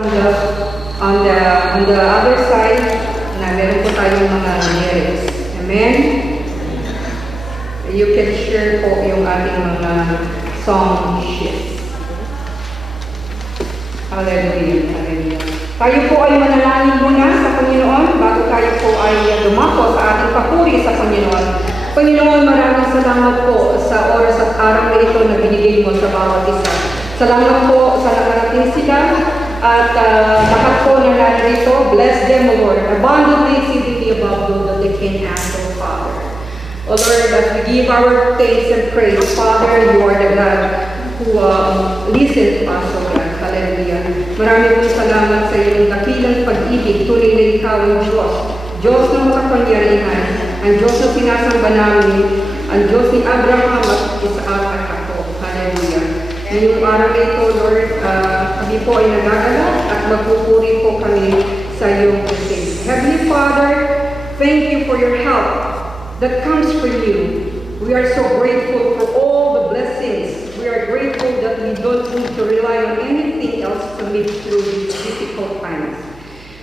On the other side, na meron po tayong mga lyrics. Amen? You can share po yung ating mga song sheets. Hallelujah. Hallelujah. Tayo po ay manalangin muna sa Panginoon bago tayo po ay dumako sa ating papuri sa Panginoon. Panginoon, maraming salamat po sa oras at araw na ito na binigay mo sa bawat isa. Salamat po sa nakarating sila at lahat po na narito. Bless them, O Lord, abundantly exceedingly above all that they can ask, O Father. O Lord, as we give our thanks and praise, Father, you are the God who listens to us, O God. Hallelujah. Maraming po salamat sa iyong dakilang pag-ibig, tunay na ikaw ang Diyos. Diyos ng makapangyarihan, ang Diyos na sinasamba namin, ang Diyos ni Abraham at Isaac at ako. Hallelujah. Ngayong araw na ito, Lord, kami po ay nagagalak at magpupuri po kami sa iyong presence. Heavenly Father, thank you for your help that comes from you. We are so grateful for all the blessings. We are grateful that we don't need to rely on anything else to live through these difficult times.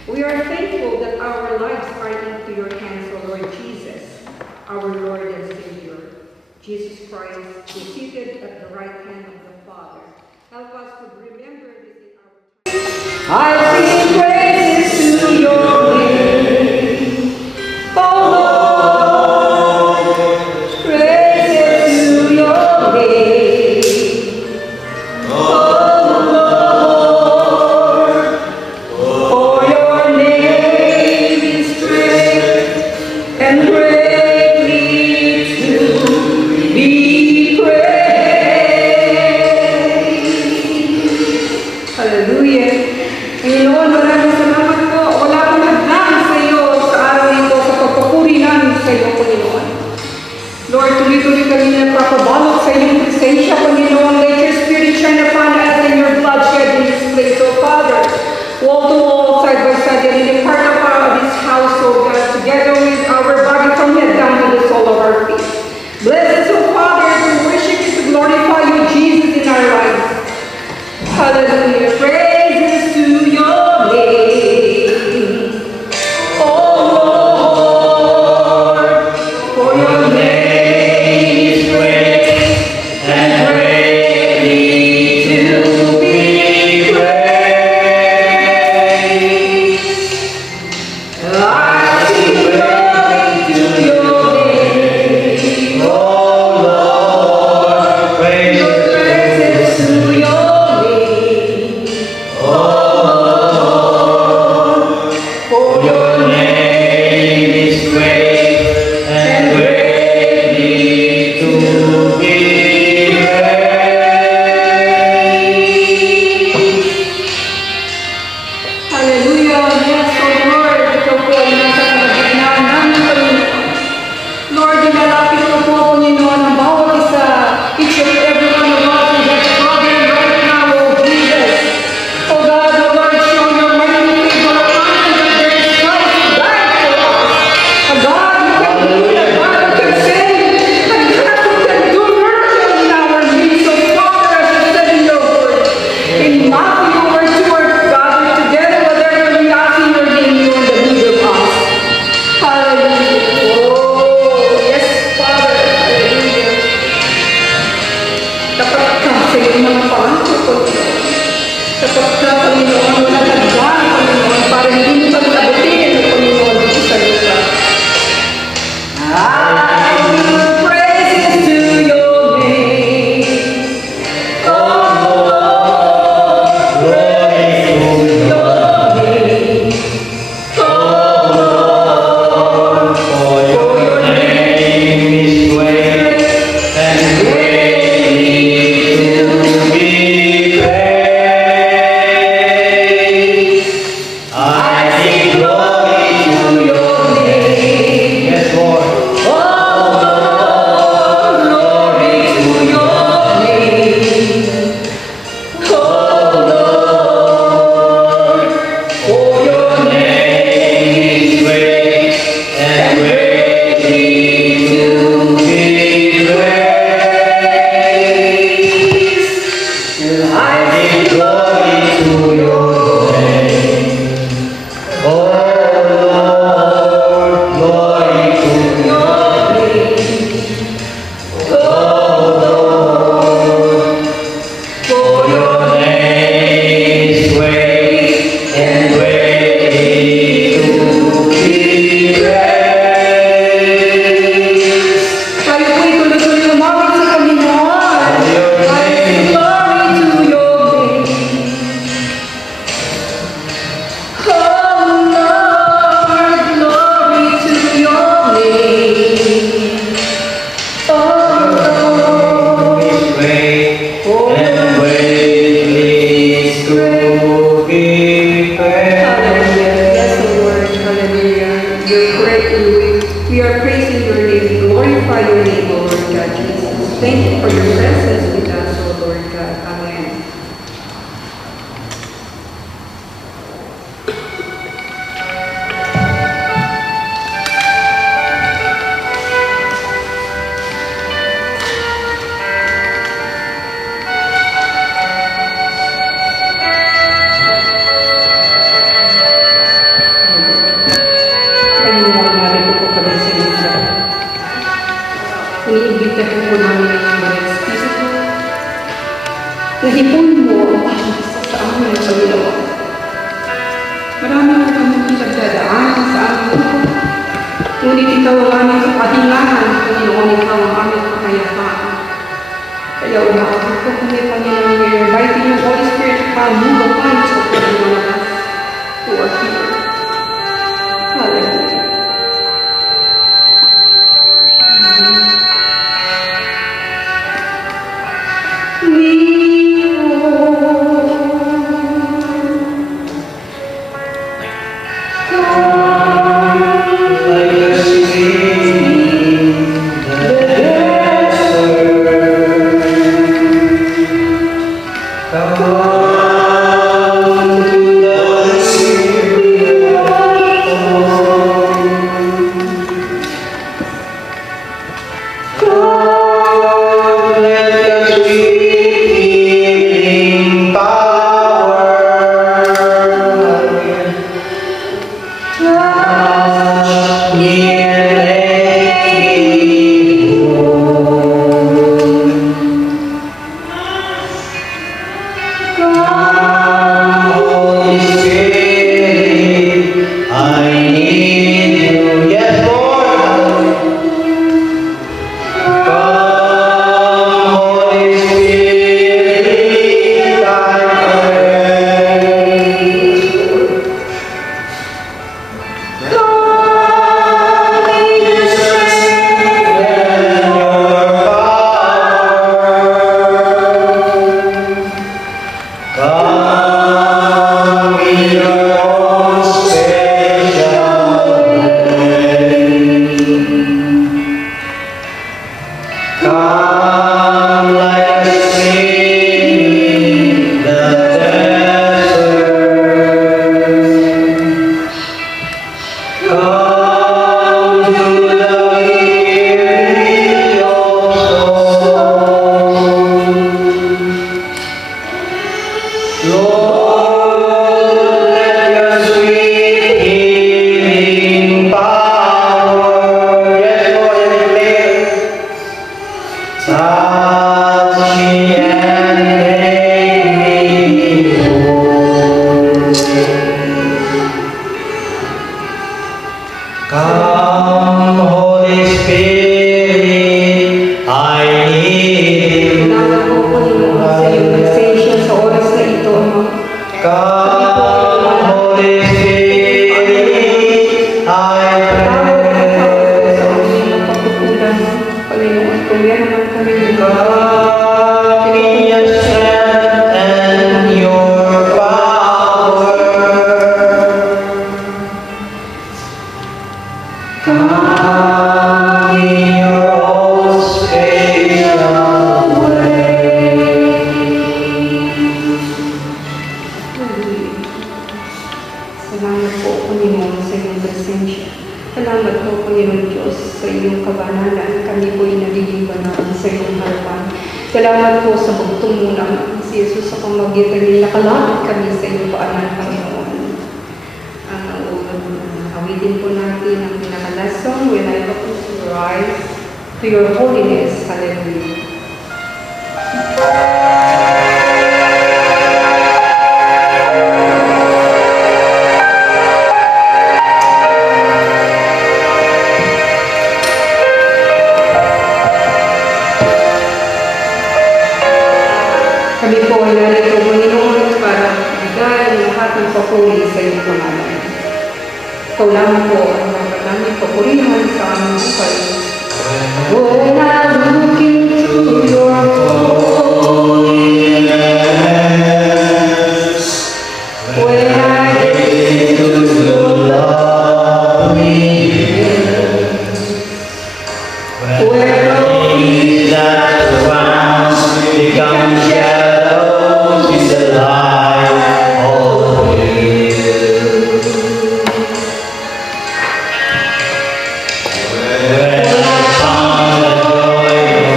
We are thankful that our lives are into your hands, O Lord Jesus, our Lord and Savior. Jesus Christ, who is seated at the right hand of the Father. Help us to remember this in our time. I sing praises to your name, O Lord, praises to your name, O Lord, for your name is great and greatly to be praised. Hallelujah. Panginoon, maraming salamat po. Wala akong hadlang sa iyo sa araw nito sa pagpupuri namin sa iyo, Panginoon. Lord, tuloy-tuloy kami nagpapabalot sa iyong presensya, Panginoon. Let your Spirit shine upon us and your blood shed in this place, O Father. Wall to wall, side by side, and in the part of this house, O God, together with our body from head down to the sole of our feet. Bless us, O Father, to worship you, to glorify you, Jesus, in our lives. Hallelujah. Praises to your name, O Lord, for your name is great and greatly to be praised. I sing glory to your name, O Lord, praises to your name, O Lord, for your name is great and greatly to be praised. Hallelujah. Yes, O Lord, ikaw po ay nasa kalagitnaan namin, Panginoon. Lord, nilalapit ko po, Panginoon, ang bawat isa, each and every one of us in that Father right now, O Jesus. O God, O Lord, show your mighty favor upon us that there is Christ who died for us. A God who can heal, a God who can save, a God who can do miracles in our midst. So Father, as you said in your word, in Matthew, where two are gathered together, whatever we ask in your name, you are the leader of us. Hallelujah. Oh, yes, Father. Hallelujah. Tapat ka sa iyong mga pangako, Panginoon. Tapat ka, Panginoon, wala hadlang, Panginoon, para hindi mo kami abutin, Panginoon, dito sa lupa. I will praises to your name, O Lord, praises to your name, O Lord, for your name is great and greatly to be praised. I sing glory to your name. Yes, Lord. Oh Lord, glory to your name. Oh Lord, for your name is great and greatly to be praised. I sing glory to your name. Nahipon mo ang pag-asa sa amin, Panginoon. Marami ko kami pinagdadaanan sa amin. Ngunit ikaw ang aming kapahingahan, Panginoon, ikaw ang aming kapayapaan. Kaya umaabot ko kami, Panginoon, we are inviting your Holy Spirit to come, move upon us, O Panginoon, who are here. Hallelujah. Salamat po, Panginoon, sa iyong presensya. Salamat po, Panginoon Diyos, sa iyong kabanalan. Kami po'y nagiging banal sa iyong harapan. Salamat po sa bugtong mo naman, si Jesus, sa pamagitan niya. Nakalapit kami sa iyong paanan, Panginoon. Awitin po natin ang pinakalasong, when I look into your eyes, to your holiness. Hallelujah. Kami po ay narito, Panginoon, para bigay ang lahat ng papuri sa iyong pangalan. Ikaw lang po ang namin papurihan sa aming buhay. When I look into your holiness, when I get to your loveliness, where the peace that surrounds becomes shadows in the light of you. When I found the joy of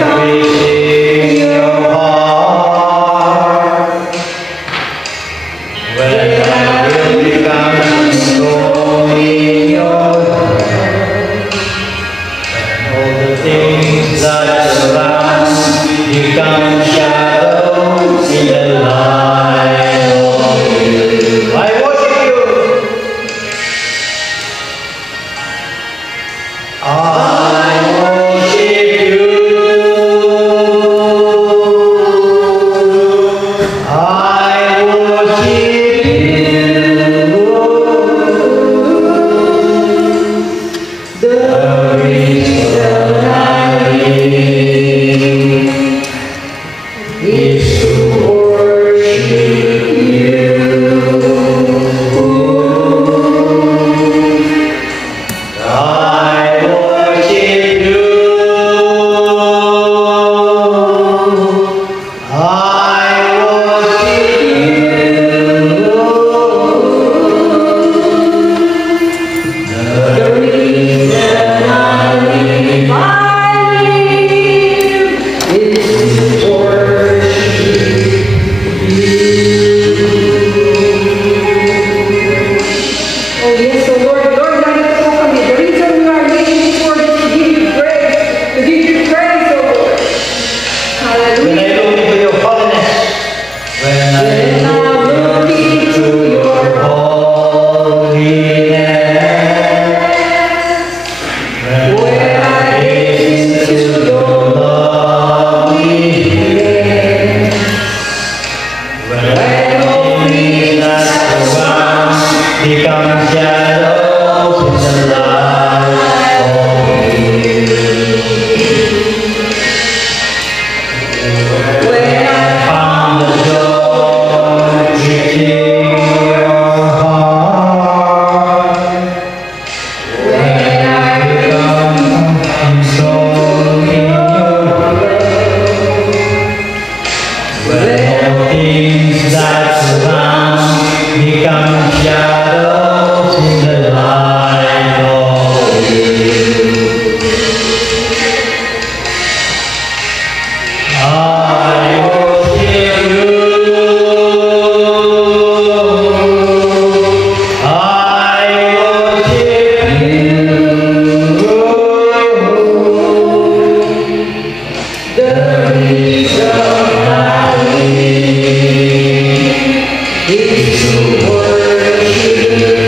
Oh yes, so Lord, narito po kami. The reason we are meeting is for this to give you praise, oh Lord. When I Hallelujah. look into your holiness, when I look into your holiness, when I gaze into your loveliness, when all things that surround become shadows in the light of when I found the joy within your heart, when I become absorbed in your love, when all things that surround become shadows in the light of you. I worship you. I worship you. The reason I live is to worship you.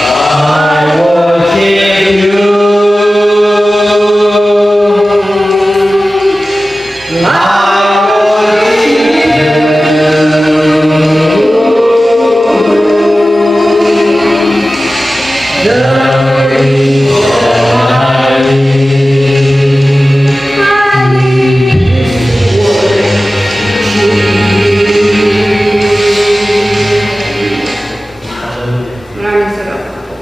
I worship you. I worship you. The reason I Maraming salamat po.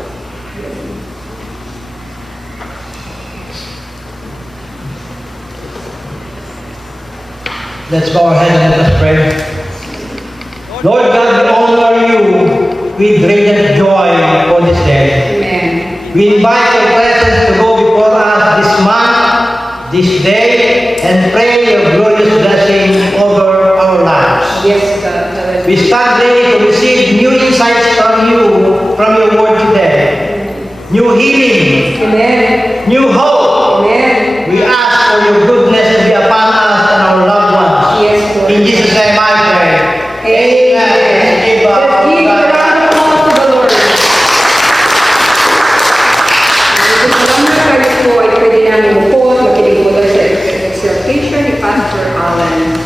Let's bow our heads and let us pray. Lord God, we honor you with radiant joy for this day. Amen. We invite your presence to go before us this month, this day, and pray your glorious blessing over our lives. Yes, God. We stand ready to receive new insights from you, from your word today. New healing, Amen. new hope. Amen. We ask for your goodness to be upon us and our loved ones. Yes, Lord. In Jesus' name I pray. Amen. Let's give up Let's give a our round of applause to the Lord. Salamat kayo po ay pwede namin upo at makinig po tayo sa exhortation ni Pastor Alan.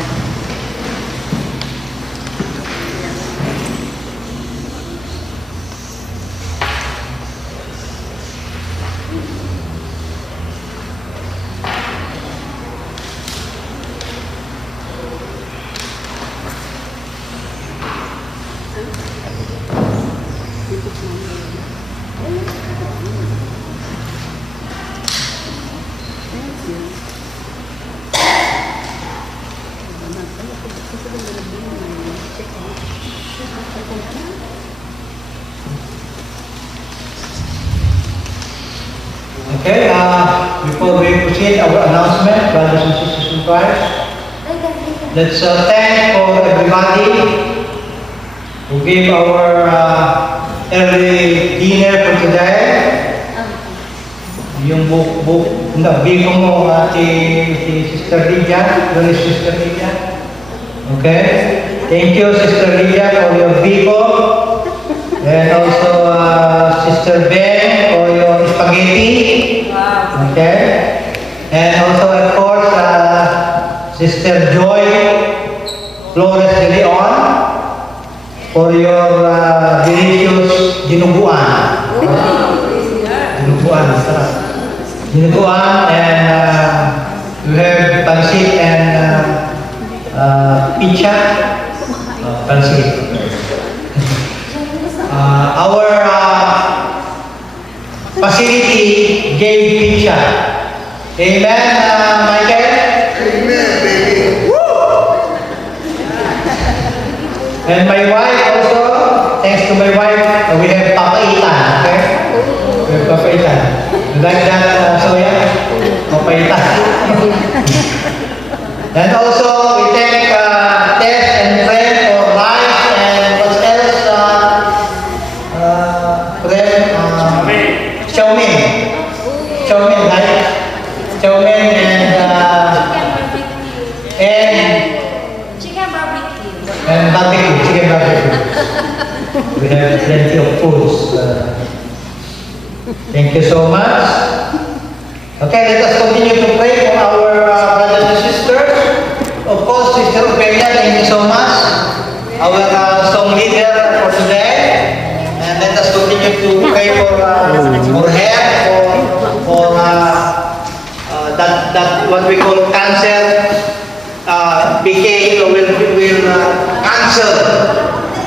Okay, before we proceed our announcement, brothers and sisters in Christ, let's thank for everybody who gave our early dinner for today. Yung biko mo si Sister Lydia, yun is Sister Lydia. Okay, thank you Sister Lydia for your biko. And also Sister Ben for your spaghetti. Wow. Okay. And also of course Sister Joy Flores de Leon for your delicious dinuguan. Dinuguan, sarap. Dinuguan and we have pansit and pizza. Pansit. Our facility gave pizza. Amen, Michael? Amen, baby. And my wife also, thanks to my wife, we have papaitan, okay? We have papaitan. You like that, Soya? Papaitan. And also, we thank Tess and Fred for rice and what else? Fred? Chow mein. Chow mein, right? Chow mein Chicken barbecue. and barbecue, chicken barbecue. We have plenty of foods. Thank you so much. Okay, let us continue to pray for our brothers and sisters. Of course, Sister Ophelia, thank you so much. Our song leader for today. And let us continue to pray for her, for that what we call cancer became will cancel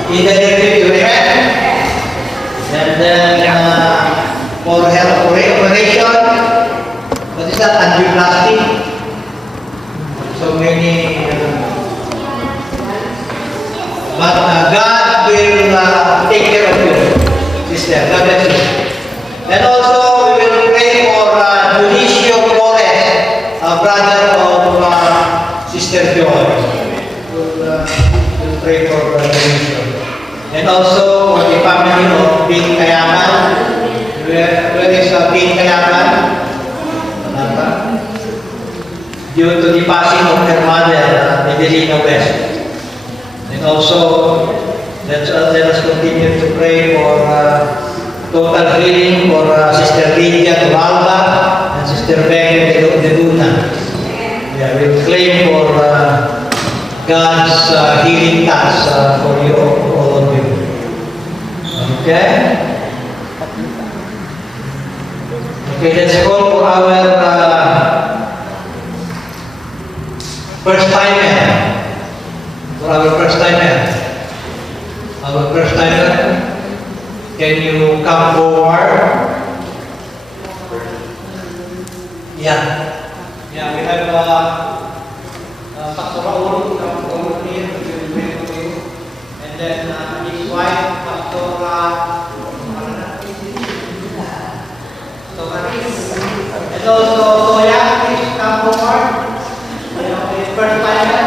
in the near future. Amen. And then for her operation, what is that? Angioplasty. So many. But God will take care of you, sister. God bless you. And also we will pray for Dionisio Flores, a brother of Sister Joy. We'll pray for Dionisio. And also for the family of Bin Kayaman. Where is Bin Kayaman? Due to the passing of her mother, Evelina West. And also, let us continue to pray for total healing for Sister Lydia Duralba and Sister Becky de Luna. Yeah, we claim for God's healing touch for you, all of you. Okay? Okay, let's call for our first timer. For our first timer. Our first timer. Can you come forward? Yeah. Yeah, we have Pastor Raul come forward here. And then his wife, Pastor and also Soya, please come forward. First timer.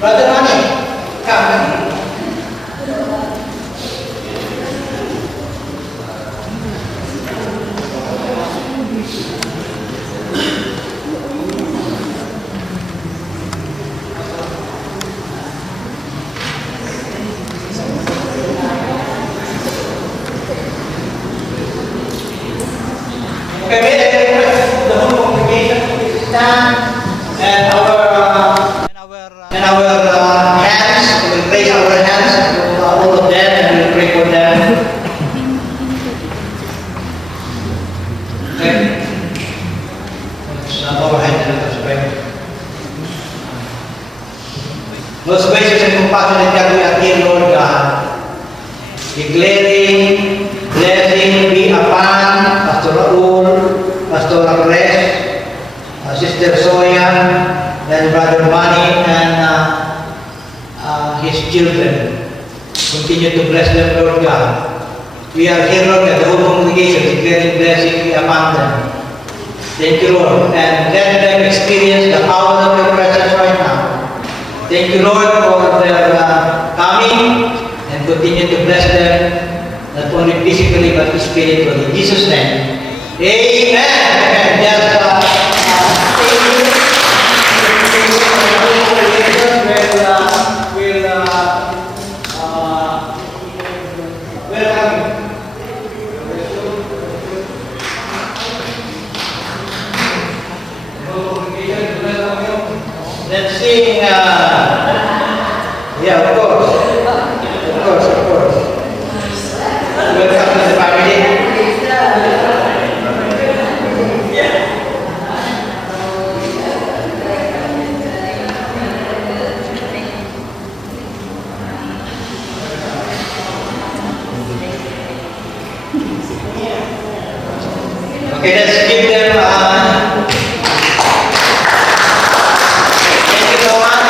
Brother Manny, come. Okay, may I request the whole congregation to stand and our hands, we will raise our hands to all of them and we will pray for them. Okay? Let's bow our heads and let us pray. Most gracious and compassionate God, we are here, Lord God, declaring blessing be upon Pastor Raul, Pastor Agres, Sister Soya, and Brother Manny, and his children. Continue to bless them, Lord God. We are here, Lord God, the whole congregation, declaring blessing be upon them. Thank you, Lord, and let them experience the power of your presence right now. Thank you, Lord, for their coming, and continue to bless them, not only physically but spiritually. In Jesus' name, amen. And just let's sing, yeah, of course. Welcome to the family. Okay, let's give them thank you so much.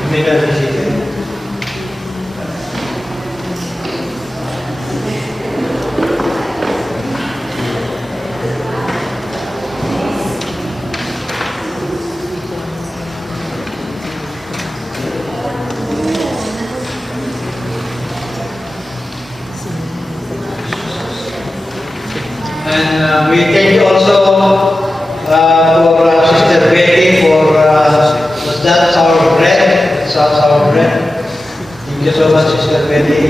You may not be seated. And we thank you also for Sister Betty for that sour bread. Sour bread. Thank you so much, Sister Betty.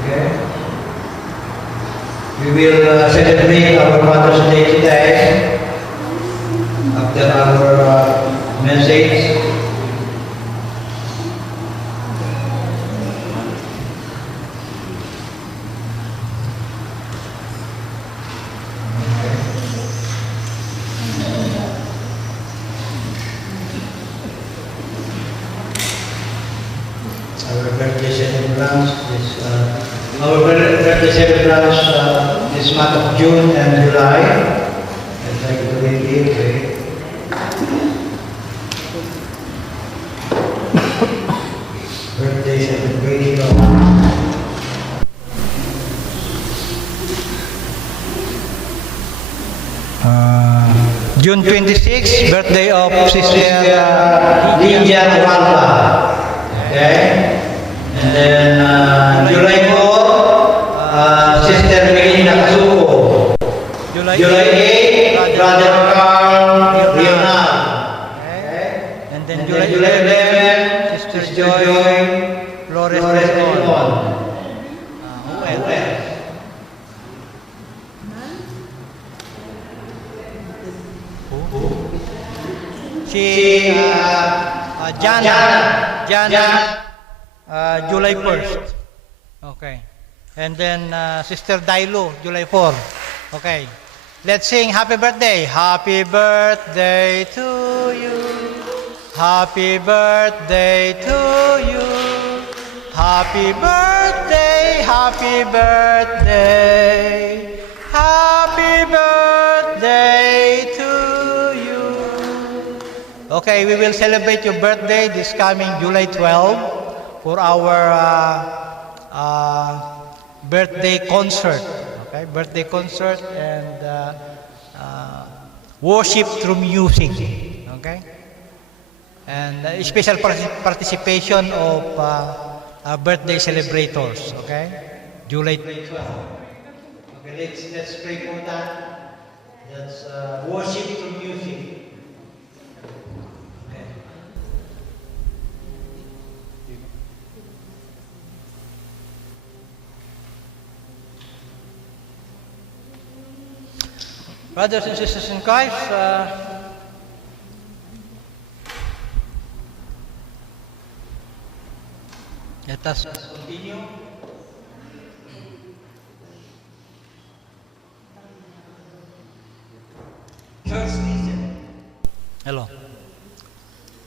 Okay. We will celebrate our Mother's Day today after our message. Our birthday celebrants this month of June and July. I'd like to reiterate. Birthday celebration. June 26, birthday of Sister Lydia Tualpa. Okay? And then July 4, Sister Melina Casuco. July 8, Brother Carl Leonard. Okay? And then And July then July 11, 11, Sister Joy Flores Flores Leon. Leon. Who Who else? else? Si Jana, July 1st. Okay. And then Sister Dailu, July 4. Okay. Let's sing happy birthday. Happy birthday to you. Happy birthday to you. Happy birthday, happy birthday. Happy birthday to you. Okay, we will celebrate your birthday this coming July 12 for our birthday concert. Okay, birthday concert and worship through music. Okay, and special participation of birthday celebrators. Okay, July 12. Okay, let's pray for that. That's worship through music. Okay. Brothers and sisters in Christ, let us Continue. Church, listen. Hello.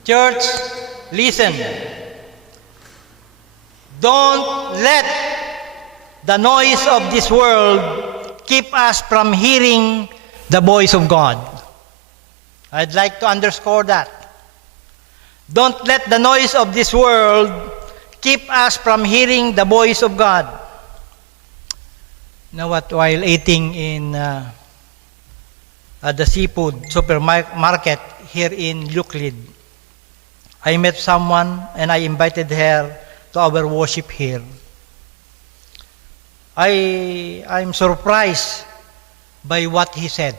Church, listen. Don't let the noise of this world keep us from hearing the voice of God. I'd like to underscore that. Don't let the noise of this world keep us from hearing the voice of God. You know what? While eating in at the seafood supermarket here in Euclid, I met someone and I invited her to our worship here. I'm surprised by what he said.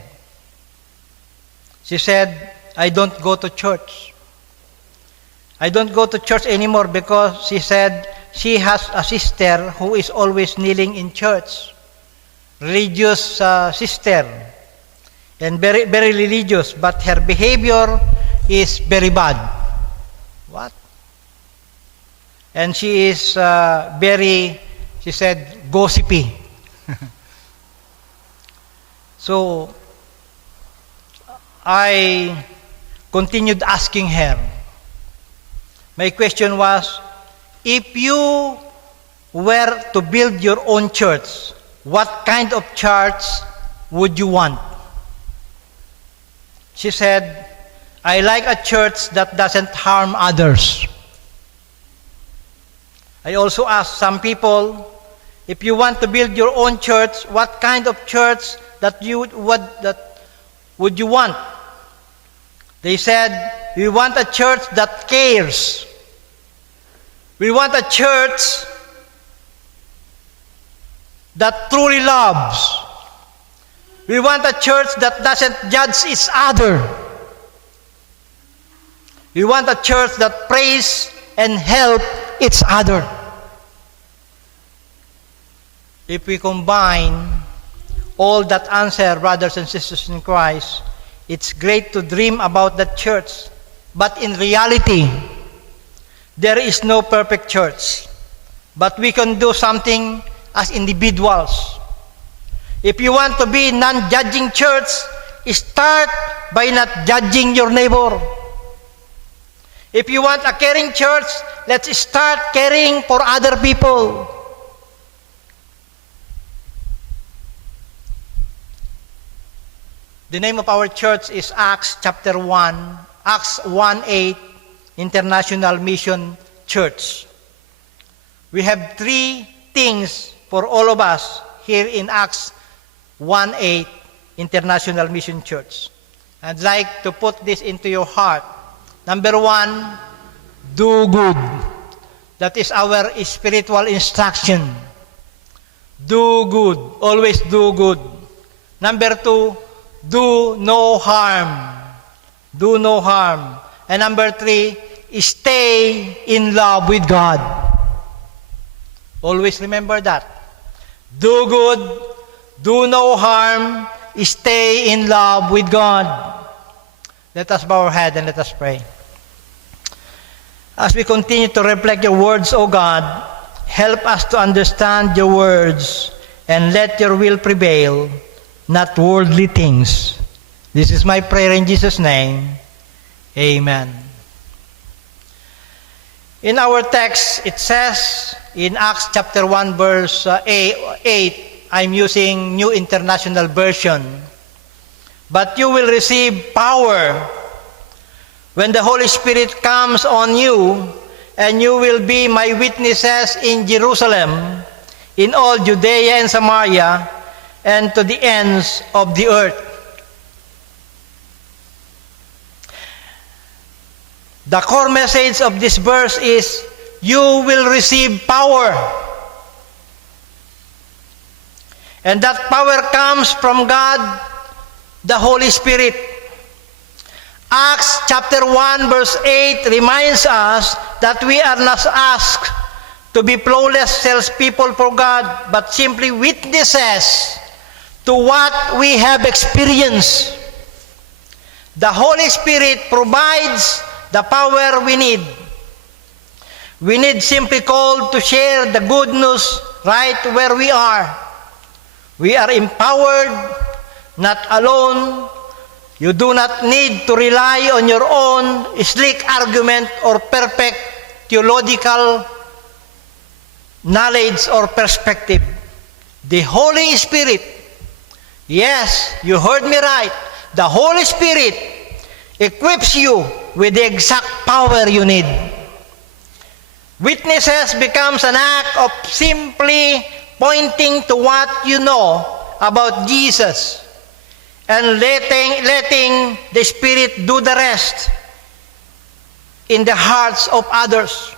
She said, I don't go to church. I don't go to church anymore because she said she has a sister who is always kneeling in church. Religious sister. And very, very religious, but her behavior is very bad. What? And she is very, she said, gossipy. So, I continued asking her. My question was, if you were to build your own church, what kind of church would you want? She said, I like a church that doesn't harm others. I also asked some people, if you want to build your own church, what kind of church that would you want? They said, we want a church that cares. We want a church that truly loves. We want a church that doesn't judge each other. We want a church that prays and help each other. If we combine all that answer, brothers and sisters in Christ, it's great to dream about that church. But in reality, there is no perfect church. But we can do something as individuals. If you want to be non-judging church, start by not judging your neighbor. If you want a caring church, let's start caring for other people. The name of our church is Acts chapter 1, Acts 1:8, International Mission Church. We have 3 things for all of us here in Acts 1:8, International Mission Church. I'd like to put this into your heart. Number 1, do good. That is our spiritual instruction. Do good. Always do good. Number 2, do no harm. Do no harm. And number 3, stay in love with God. Always remember that. Do good, do no harm, stay in love with God. Let us bow our head and let us pray. As we continue to reflect your words, O God, help us to understand your words and let your will prevail, not worldly things. This is my prayer in Jesus' name. Amen. In our text, it says in Acts chapter 1, verse 8, I'm using New International Version, but you will receive power when the Holy Spirit comes on you, and you will be my witnesses in Jerusalem, in all Judea and Samaria, and to the ends of the earth. The core message of this verse is, you will receive power. And that power comes from God, the Holy Spirit. Acts chapter 1 verse 8 reminds us that we are not asked to be flawless salespeople for God, but simply witnesses to what we have experienced. The Holy Spirit provides the power we need. We need simply called to share the good news right where we are. We are empowered, not alone. You do not need to rely on your own slick argument or perfect theological knowledge or perspective. The Holy Spirit, yes, you heard me right, the Holy Spirit equips you with the exact power you need. Witnesses becomes an act of simply pointing to what you know about Jesus and letting the Spirit do the rest in the hearts of others.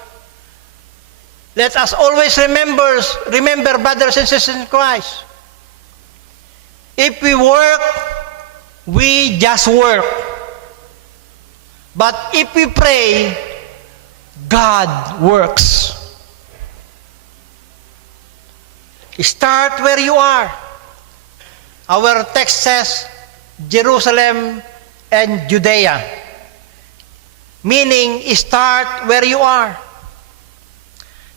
Let us always remember, brothers and sisters in Christ, if we work, we just work. But if we pray, God works. Start where you are. Our text says Jerusalem and Judea, meaning start where you are.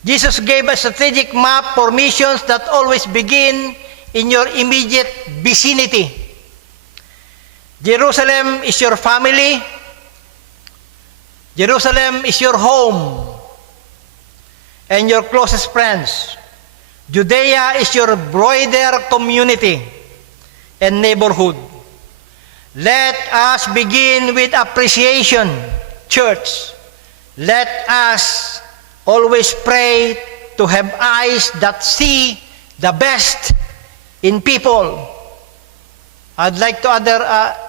Jesus gave a strategic map for missions that always begin in your immediate vicinity. Jerusalem is your family. Jerusalem is your home and your closest friends. Judea is your broader community and neighborhood. Let us begin with appreciation, church. Let us always pray to have eyes that see the best in people. I'd like to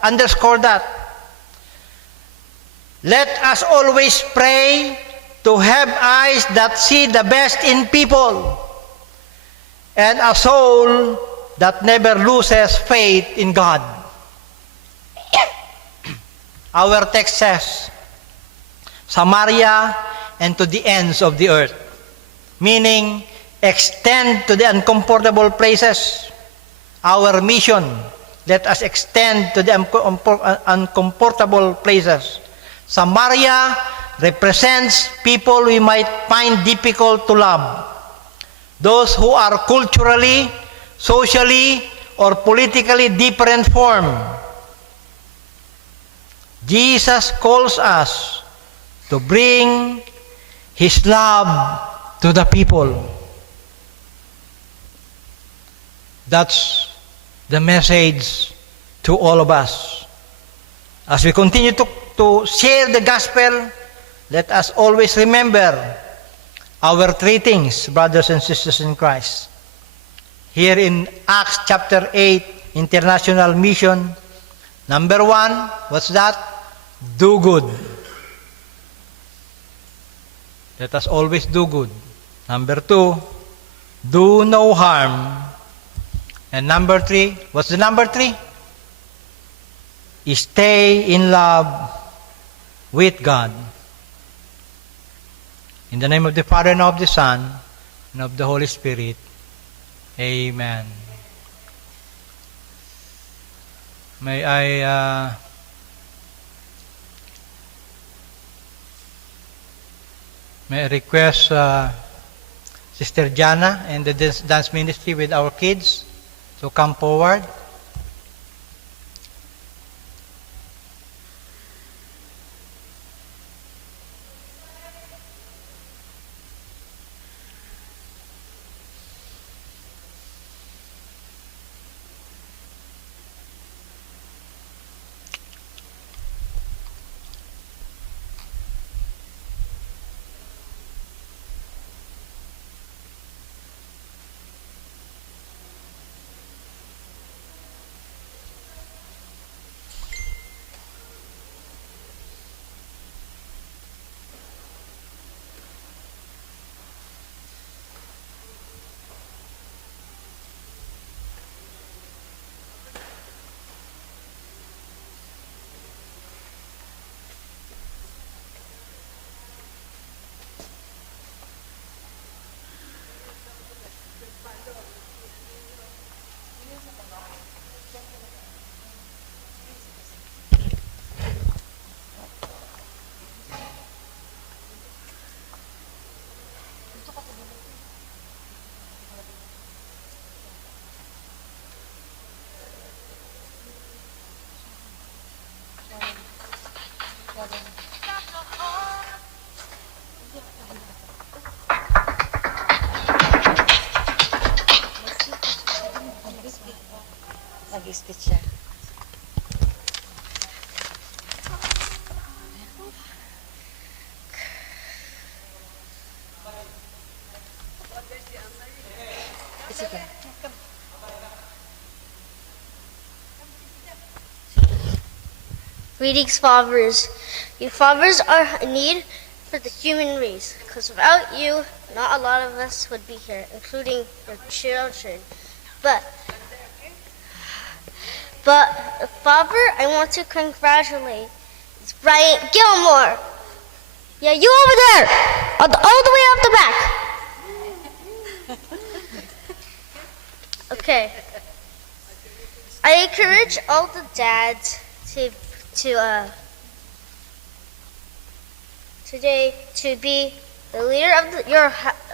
underscore that. Let us always pray to have eyes that see the best in people and a soul that never loses faith in God. Our text says, Samaria and to the ends of the earth, meaning extend to the uncomfortable places. Our mission, let us extend to the uncomfortable places. Samaria represents people we might find difficult to love. Those who are culturally, socially, or politically different form. Jesus calls us to bring His love to the people. That's the message to all of us. As we continue to share the gospel, let us always remember our three things, brothers and sisters in Christ. Here in Acts chapter 8, International Mission, number 1, what's that? Do good. Let us always do good. Number 2, do no harm. And number 3, what's the number 3? Stay in love with God. In the name of the Father, and of the Son, and of the Holy Spirit. Amen. May I request Sister Jana and the dance ministry with our kids to come forward. Nag-speech siya. Sige. Greetings, fathers. You fathers are a need for the human race, because without you, not a lot of us would be here, including your children. But Father, I want to congratulate Bryant Gilmore. Yeah, you over there, all the way up the back. Okay. I encourage all the dads today to be the leader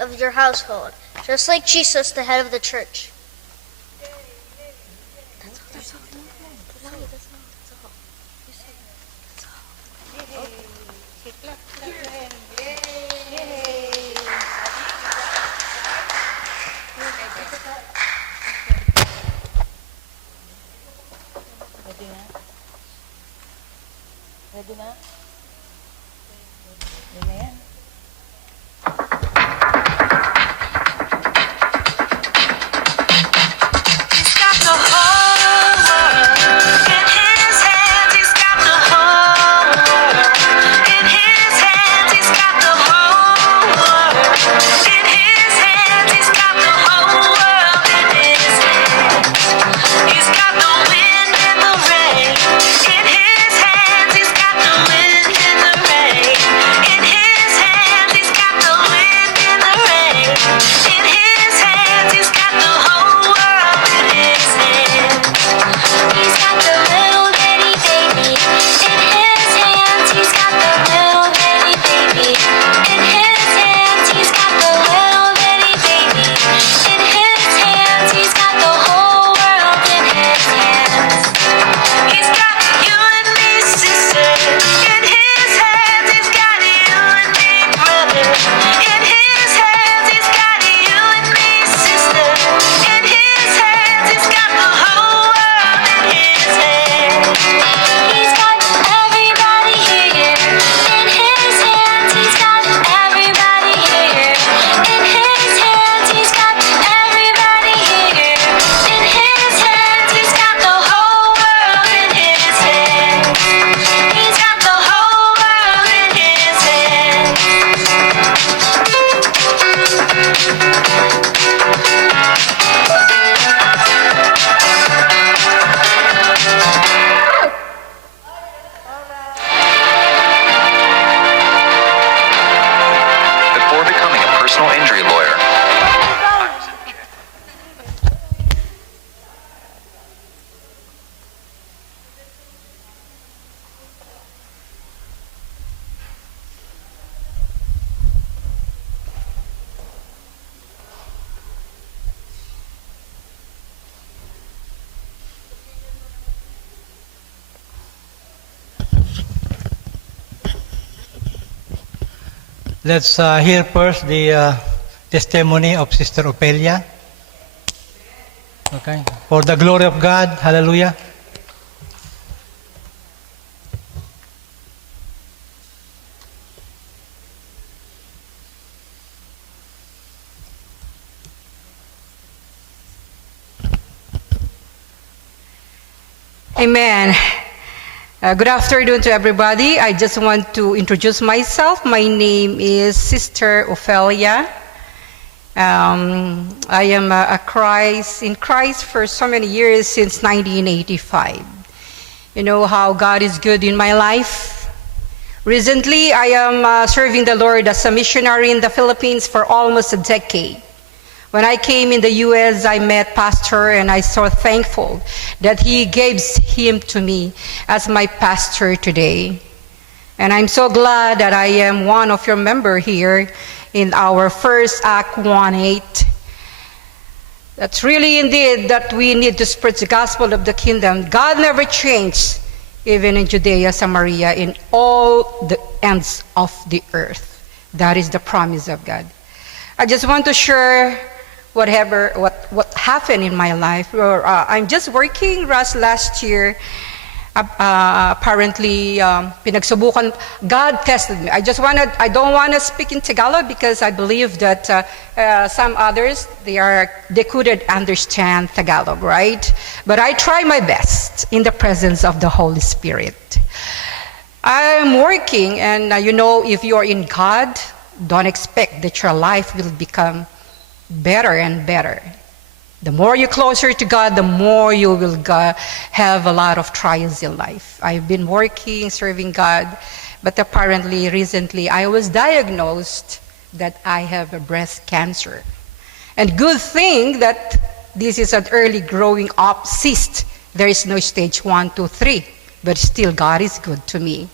of your household, just like Jesus, the head of the church. That's all. He's got the whole world in his hands. He's got the whole world in his hands. He's got the whole world in his hands. He's got the whole world in his hands. He's got the wind and the rain in his hands. He's got the wind and the rain in his hands. He's got the wind and the rain in his hands. He's got the whole world in his hands. He's got the little bitty baby in his hands. He's got the little bitty baby in his hands. He's got the little bitty baby in his hands. He's got the whole world in his hands. He's got you and me, sister, in his hands. He's got you and me, brother, in his hands. He's got you and me, sister, in his hands. He's got the whole world in his hands. He's got everybody here in his hands. He's got everybody here in his hands. He's got everybody here in his hands. He's got the whole world in his hands. He's got the whole world in his hands. Before becoming a personal injury lawyer, Let's hear first the testimony of Sister Opelia. Okay. For the glory of God. Hallelujah. Amen. Good afternoon to everybody. I just want to introduce myself. My name is Sister Ophelia. I am in Christ for so many years, since 1985. You know how God is good in my life. Recently, I am serving the Lord as a missionary in the Philippines for almost a decade. When I came in the U.S., I met Pastor, and I so thankful that he gave him to me as my pastor today. And I'm so glad that I am one of your members here in our first Act 1:8. That's really indeed that we need to spread the gospel of the kingdom. God never changed, even in Judea, Samaria, in all the ends of the earth. That is the promise of God. I just want to share what happened in my life. I'm just working last year. Apparently, pinagsubukan. God tested me. I don't want to speak in Tagalog because I believe that some others, they couldn't understand Tagalog, right? But I try my best in the presence of the Holy Spirit. I'm working, and if you're in God, don't expect that your life will become better and better. The more you're closer to God, the more you will have a lot of trials in life. I've been working, serving God, but apparently recently I was diagnosed that I have a breast cancer. And good thing that this is an early growing up cyst. There is no stage 1, 2, 3, but still God is good to me.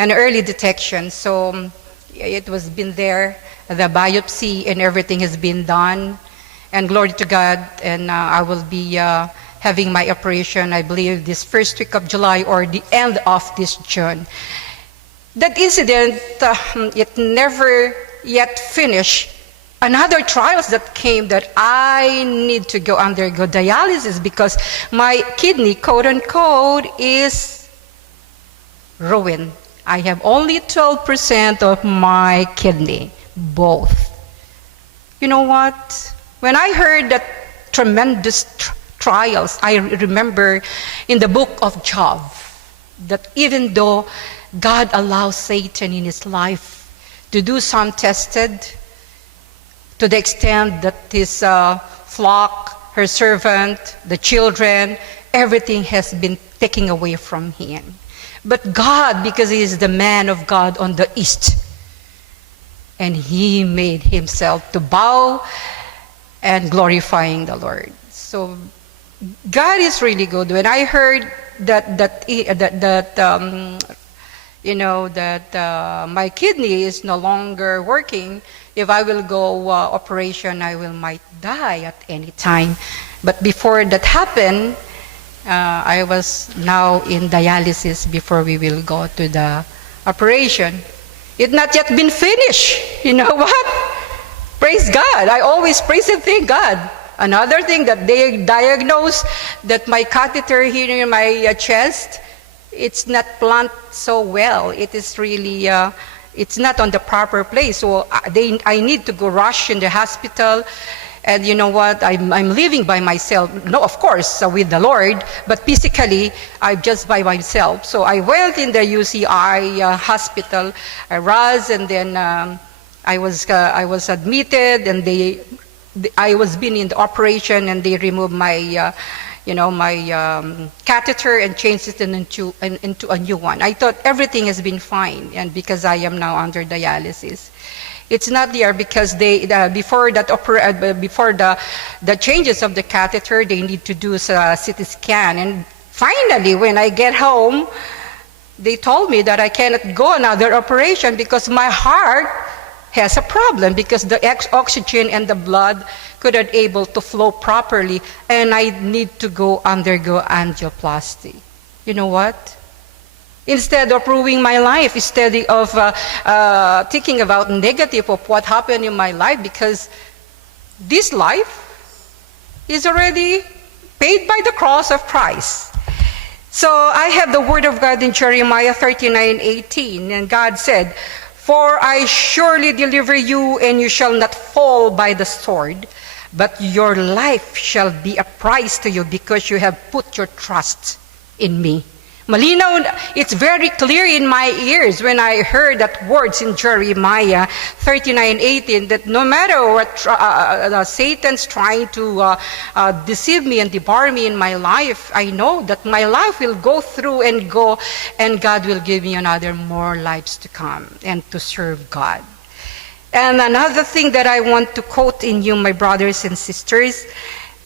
And early detection, so it was been there, the biopsy and everything has been done. And glory to God, and I will be having my operation, I believe, this first week of July or the end of this June. That incident, it never yet finished. Another trials that came that I need to undergo dialysis because my kidney, quote unquote, is ruined I have only 12% of my kidney, both. You know what? When I heard that tremendous trials, I remember in the book of Job that even though God allows Satan in his life to do some tested, to the extent that his flock, her servant, the children, everything has been taken away from him. But God, because he is the man of God on the east, and he made himself to bow and glorifying the Lord. So God is really good. When I heard that my kidney is no longer working, if I will go operation, I might die at any time. But before that happened, I was now in dialysis before we will go to the operation. It not yet been finished. You know what? Praise God. I always praise and thank God. Another thing that they diagnosed that my catheter here in my chest, it's not planted so well. It is really, it's not on the proper place. So I need to go rush in the hospital. And you know what? I'm living by myself. No, of course, with the Lord, but physically, I'm just by myself. So I went in the UCI hospital. I was, and then I was admitted, and I was been in the operation, and they removed my, my catheter and changed it into a new one. I thought everything has been fine, and because I am now under dialysis. It's not there because before the changes of the catheter, they need to do a CT scan. And finally, when I get home, they told me that I cannot go another operation because my heart has a problem because the oxygen and the blood couldn't able to flow properly, and I need to undergo angioplasty. You know what? Instead of ruining my life, instead of thinking about negative of what happened in my life, because this life is already paid by the cross of Christ. So I have the word of God in Jeremiah 39:18, and God said, "For I surely deliver you, and you shall not fall by the sword, but your life shall be a prize to you because you have put your trust in me." Malinaw, it's very clear in my ears when I heard that words in Jeremiah 39:18 that no matter what Satan's trying to deceive me and debar me in my life, I know that my life will go through and go, and God will give me more lives to come and to serve God. And another thing that I want to quote in you, my brothers and sisters,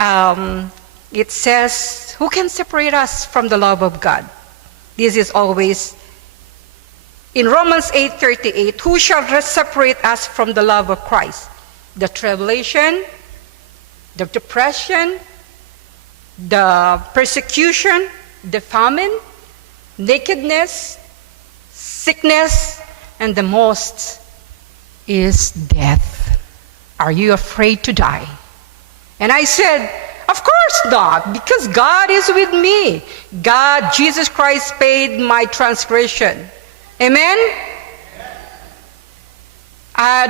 it says, "Who can separate us from the love of God?" This is always in Romans 8:38. "Who shall separate us from the love of Christ? The tribulation, the depression, the persecution, the famine, nakedness, sickness, and the most is death. Are you afraid to die?" And I said, "Of course not, because God is with me. God, Jesus Christ paid my transgression." Amen?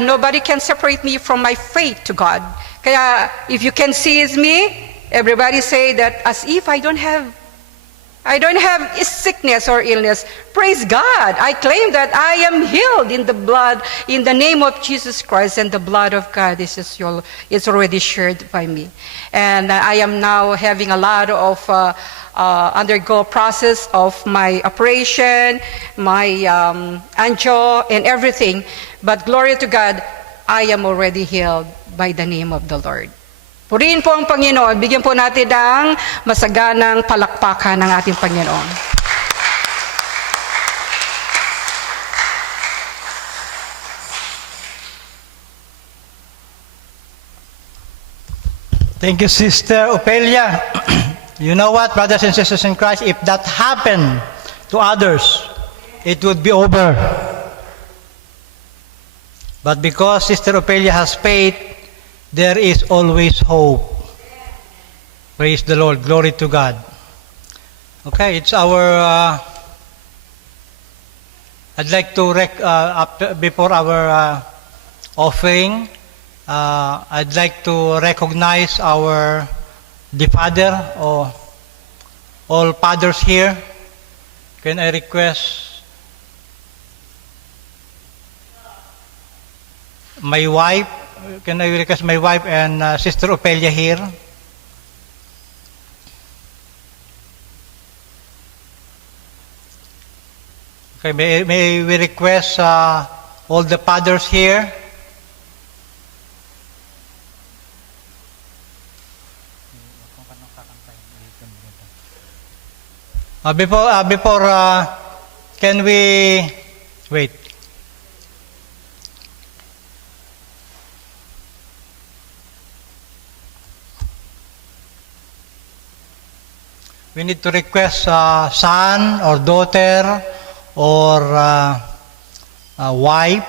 Nobody can separate me from my faith to God. Kaya if you can see me, everybody say that as if I don't have sickness or illness. Praise God. I claim that I am healed in the blood, in the name of Jesus Christ, and the blood of God is already shared by me. And I am now having a lot of undergo process of my operation, my angio, and everything. But glory to God, I am already healed by the name of the Lord. Purihin po ang Panginoon. Bigyan po natin ng masaganang palakpakan ng ating Panginoon. Thank you, Sister Opelia. You know what, brothers and sisters in Christ, if that happened to others, it would be over. But because Sister Opelia has faith, there is always hope. Praise the Lord. Glory to God. Okay, it's our I'd like to before our offering, I'd like to recognize the father or all fathers here. Can I request my wife? Can I request my wife and Sister Opelia here? Okay, may we request all the fathers here? Can we wait? We need to request son or daughter or wife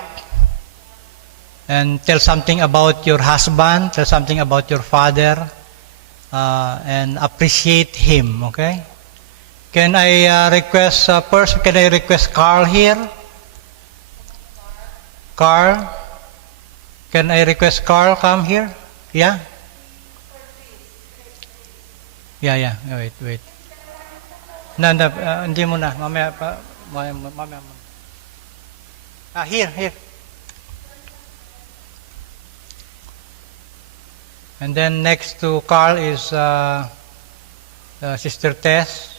and tell something about your husband, tell something about your father, and appreciate him, okay? Can I request first, can I request Carl here? Carl? Can I request Carl come here? Yeah? Yeah, wait. No, hindi mo na. Mamaya pa. Mamaya. Here. And then next to Carl is Sister Tess.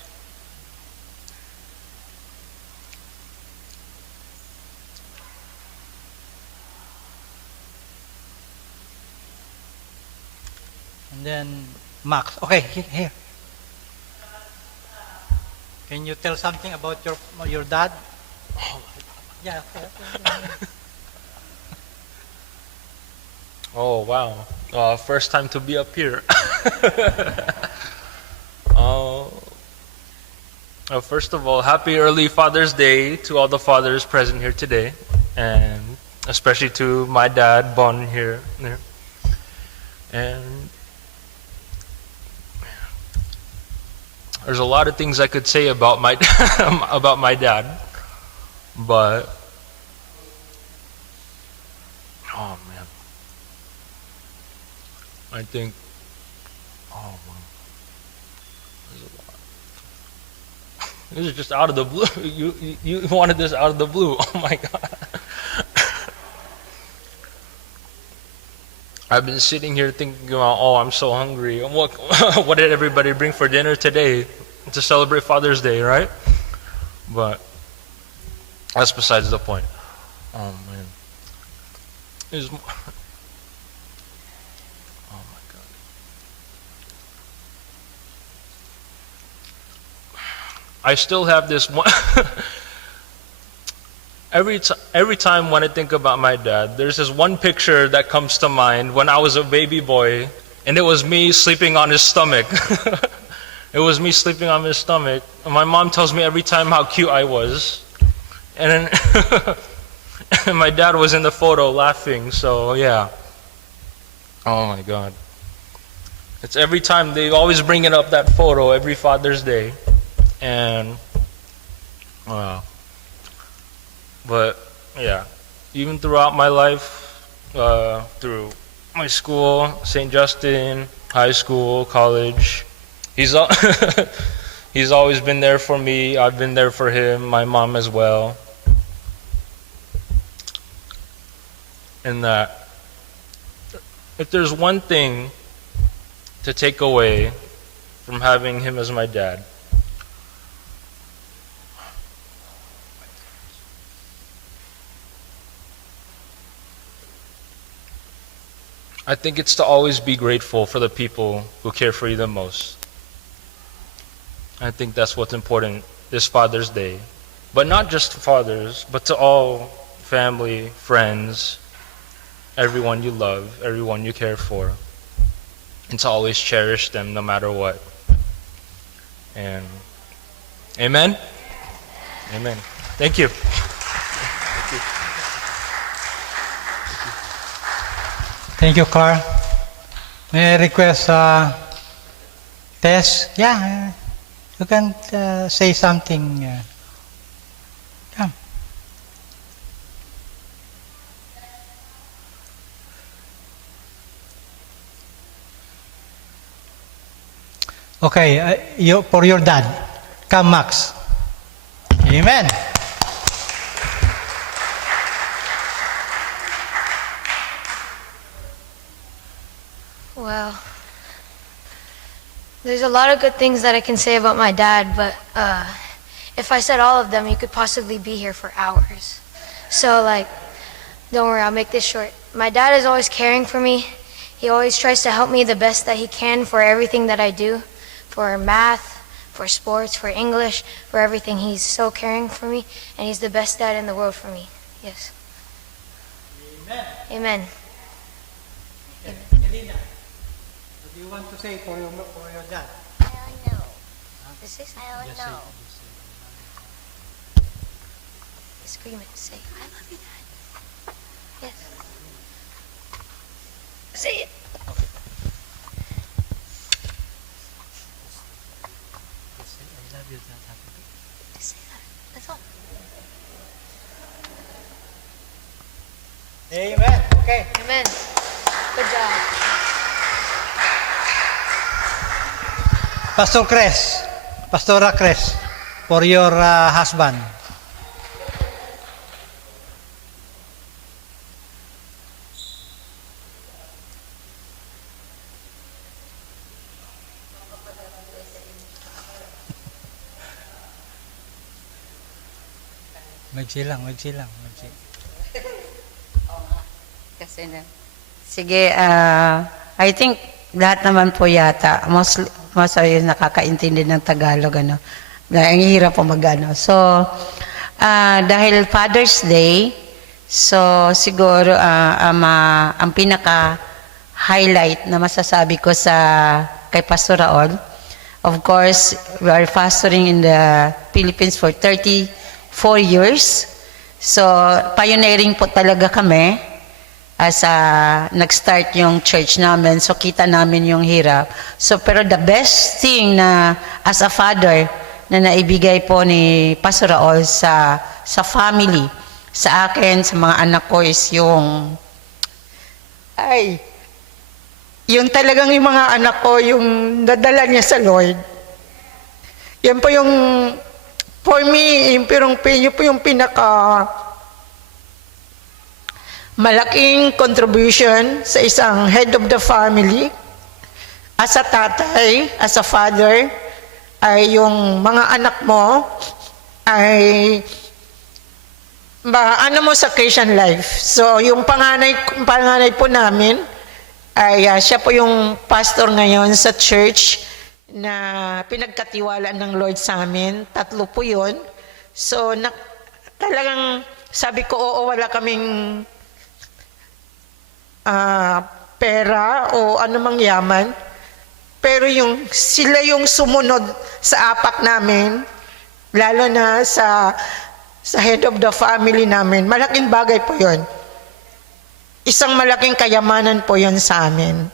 And then Max. Okay, here. Can you tell something about your dad? Yeah. Oh, wow. First time to be up here. First of all, happy early Father's Day to all the fathers present here today, and especially to my dad, Bon, here. And there's a lot of things I could say about my about my dad, but oh man, I think there's a lot. This is just out of the blue. You wanted this out of the blue. Oh my God. I've been sitting here thinking about, I'm so hungry. What did everybody bring for dinner today to celebrate Father's Day, right? But that's besides the point. Oh man. Oh my God. I still have this one. Every time when I think about my dad, there's this one picture that comes to mind when I was a baby boy, and it was me sleeping on his stomach. It was me sleeping on his stomach. And my mom tells me every time how cute I was. And then and my dad was in the photo laughing, so yeah. Oh my God. It's every time, they always bring it up, that photo, every Father's Day. And, wow. But yeah, even throughout my life, through my school, St. Justin, high school, college, he's always been there for me. I've been there for him, my mom as well. And that if there's one thing to take away from having him as my dad, I think it's to always be grateful for the people who care for you the most. I think that's what's important this Father's Day. But not just to fathers, but to all family, friends, everyone you love, everyone you care for. And to always cherish them no matter what. And amen? Amen. Thank you. Thank you. Thank you, Carl. May I request Tess? Yeah, you can say something. Come. Okay, for your dad. Come, Max. Amen. Well, there's a lot of good things that I can say about my dad, but if I said all of them, you could possibly be here for hours. So, don't worry, I'll make this short. My dad is always caring for me. He always tries to help me the best that he can for everything that I do, for math, for sports, for English, for everything. He's so caring for me, and he's the best dad in the world for me. Yes. Amen. Elena, what do you want to say for your dad? I don't know. I don't know. Scream it. Say, I love you, Dad. Yes. Say it. I love you, Dad. Just say that. That's all. Amen. Okay. Amen. Good job. Pastor Cres, Pastora Cres, for your husband. Magsilang. Kasi na. Sige, I think lahat naman po yata, most ay nakakaintindi ng Tagalog, ano. Dahil ang hirap po mag-ano. So, dahil Father's Day, so siguro ang pinaka-highlight na masasabi ko kay Pastor Raul, of course, we are pastoring in the Philippines for 34 years. So, pioneering po talaga kami as nag-start yung church namin. So, kita namin yung hirap. So, pero the best thing na as a father na naibigay po ni Pastor Raul sa family, sa akin, sa mga anak ko is yung talagang yung mga anak ko, yung dadala niya sa Lord. Yan po yung, for me, yun po yung pinaka malaking contribution sa isang head of the family. As a tatay, as a father, ay yung mga anak mo ay ano mo sa Christian life. So, yung panganay po namin ay siya po yung pastor ngayon sa church na pinagkatiwalaan ng Lord sa amin. 3 po yun. So, talagang sabi ko, oo, wala kaming pera o anumang yaman. Pero sila yung sumunod sa apak namin, lalo na sa head of the family namin. Malaking bagay po yun. Isang malaking kayamanan po yun sa amin.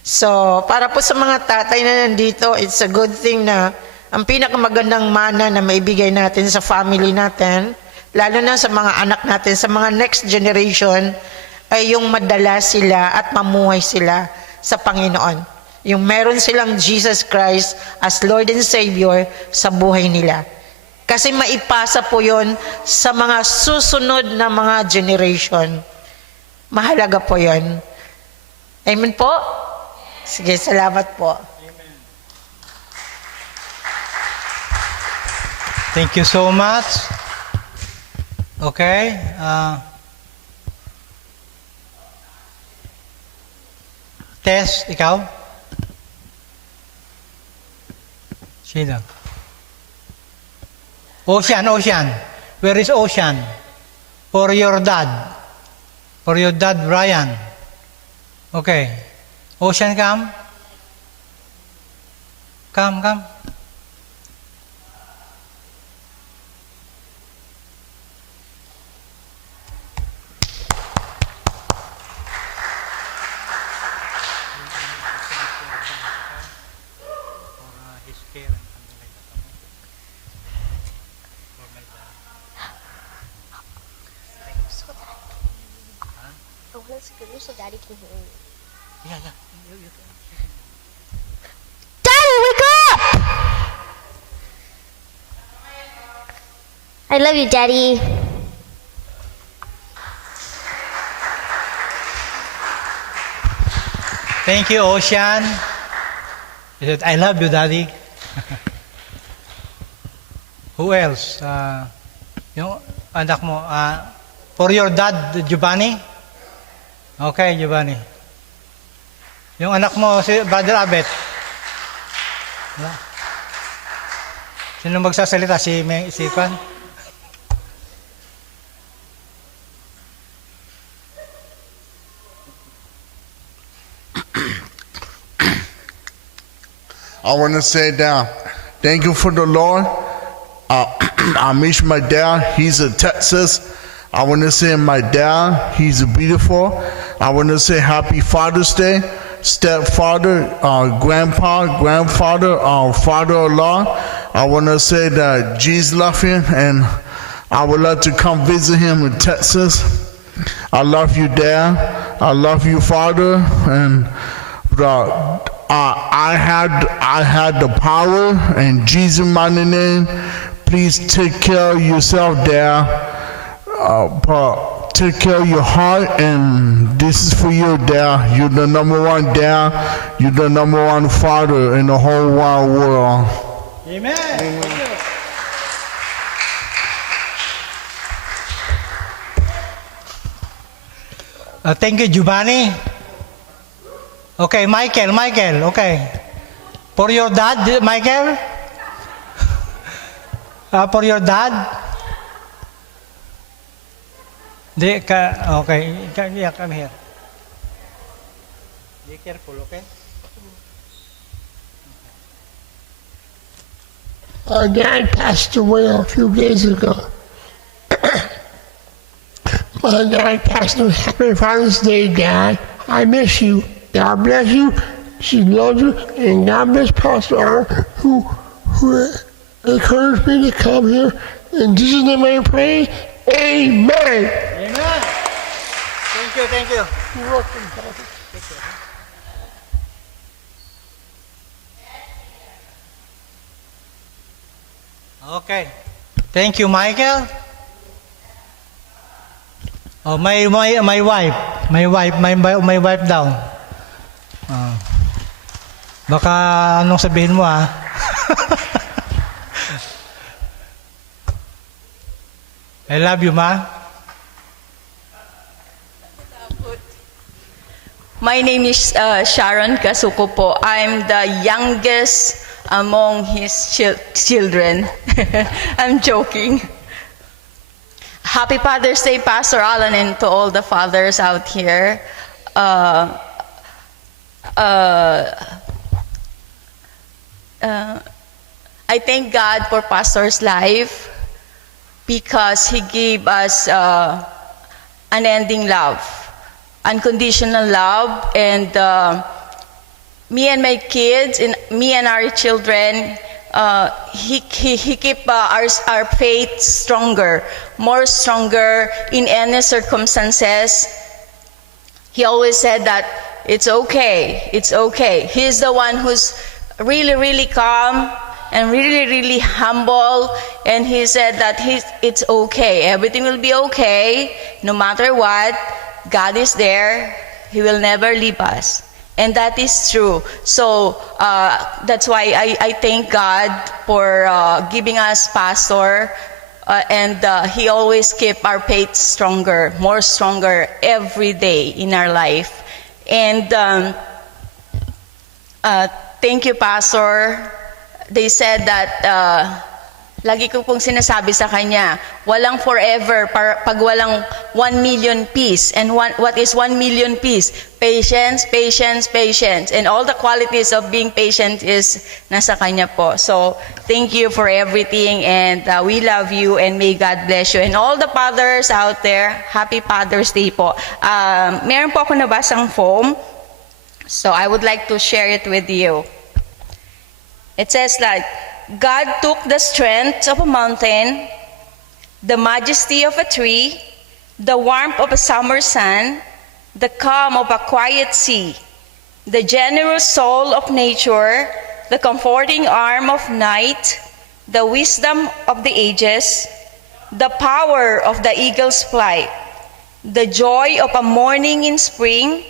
So, para po sa mga tatay na nandito, it's a good thing na ang pinakamagandang mana na maibigay natin sa family natin, lalo na sa mga anak natin, sa mga next generation, ay yung madala sila at mamuhay sila sa Panginoon. Yung meron silang Jesus Christ as Lord and Savior sa buhay nila. Kasi maipasa po yun sa mga susunod na mga generation. Mahalaga po yun. Amen po? Sige, salamat po. Thank you so much. Okay. Tess, ikaw? Sino? Ocean. Where is Ocean? For your dad. For your dad, Brian. Okay. Ocean, come. Come. So Daddy can hear me. Yeah. Daddy, wake up! I love you, Daddy. Thank you, Ocean. He said, I love you, Daddy. Who else? Yung anak mo. For your dad, Giovanni? Okay, Giovanni. Yung anak mo, si Brother Abet. Wala. Sino magsasalita? Si Pan? I want to say thank you for the Lord. I miss my dad. He's in Texas. I want to say my dad, he's beautiful. I want to say happy Father's Day. Stepfather, grandpa, grandfather, father-in-law. I want to say that Jesus loves him, and I would love to come visit him in Texas. I love you, Dad. I love you, Father. And I had the power, in Jesus' mighty name. Please take care of yourself, Dad. But take care of your heart, and this is for you, Dad. You're the number one dad. You're the number one father in the whole wide world. Amen. Thank you, Giovanni. Okay, Michael, okay. For your dad, Michael? For your dad? Okay, come here. Be careful, okay? Our dad passed away a few days ago. My dad passed away. Happy Father's Day, Dad. I miss you. God bless you. She loves you. And God bless Pastor R, who encouraged me to come here. In Jesus' name I pray. Amen. Amen. Thank you. You're welcome, Pastor. Okay. Thank you, Michael. Oh, my wife daw. Baka anong sabihin mo I love you, Ma. My name is Sharon Kasuko po. I'm the youngest among his children. I'm joking. Happy Father's Day, Pastor Alan, and to all the fathers out here. I thank God for Pastor's life because he gave us unending love, unconditional love, and me and my kids, and me and our children, he keep our faith stronger, more stronger in any circumstances. He always said that it's okay. He's the one who's really, really calm and really, really humble, and he said that it's okay. Everything will be okay, no matter what. God is there. He will never leave us. And that is true. So that's why I thank God for giving us Pastor, and he always keep our faith stronger, more stronger every day in our life. And thank you, Pastor. They said that lagi ko pong sinasabi sa kanya, walang forever pag walang 1 million peace. And what is 1 million peace? Patience, patience, patience. And all the qualities of being patient is nasa kanya po. So, thank you for everything, and we love you, and may God bless you. And all the fathers out there, happy Father's Day po. Meron po ako nabasang poem, so I would like to share it with you. It says like, God took the strength of a mountain, the majesty of a tree, the warmth of a summer sun, the calm of a quiet sea, the generous soul of nature, the comforting arm of night, the wisdom of the ages, the power of the eagle's flight, the joy of a morning in spring,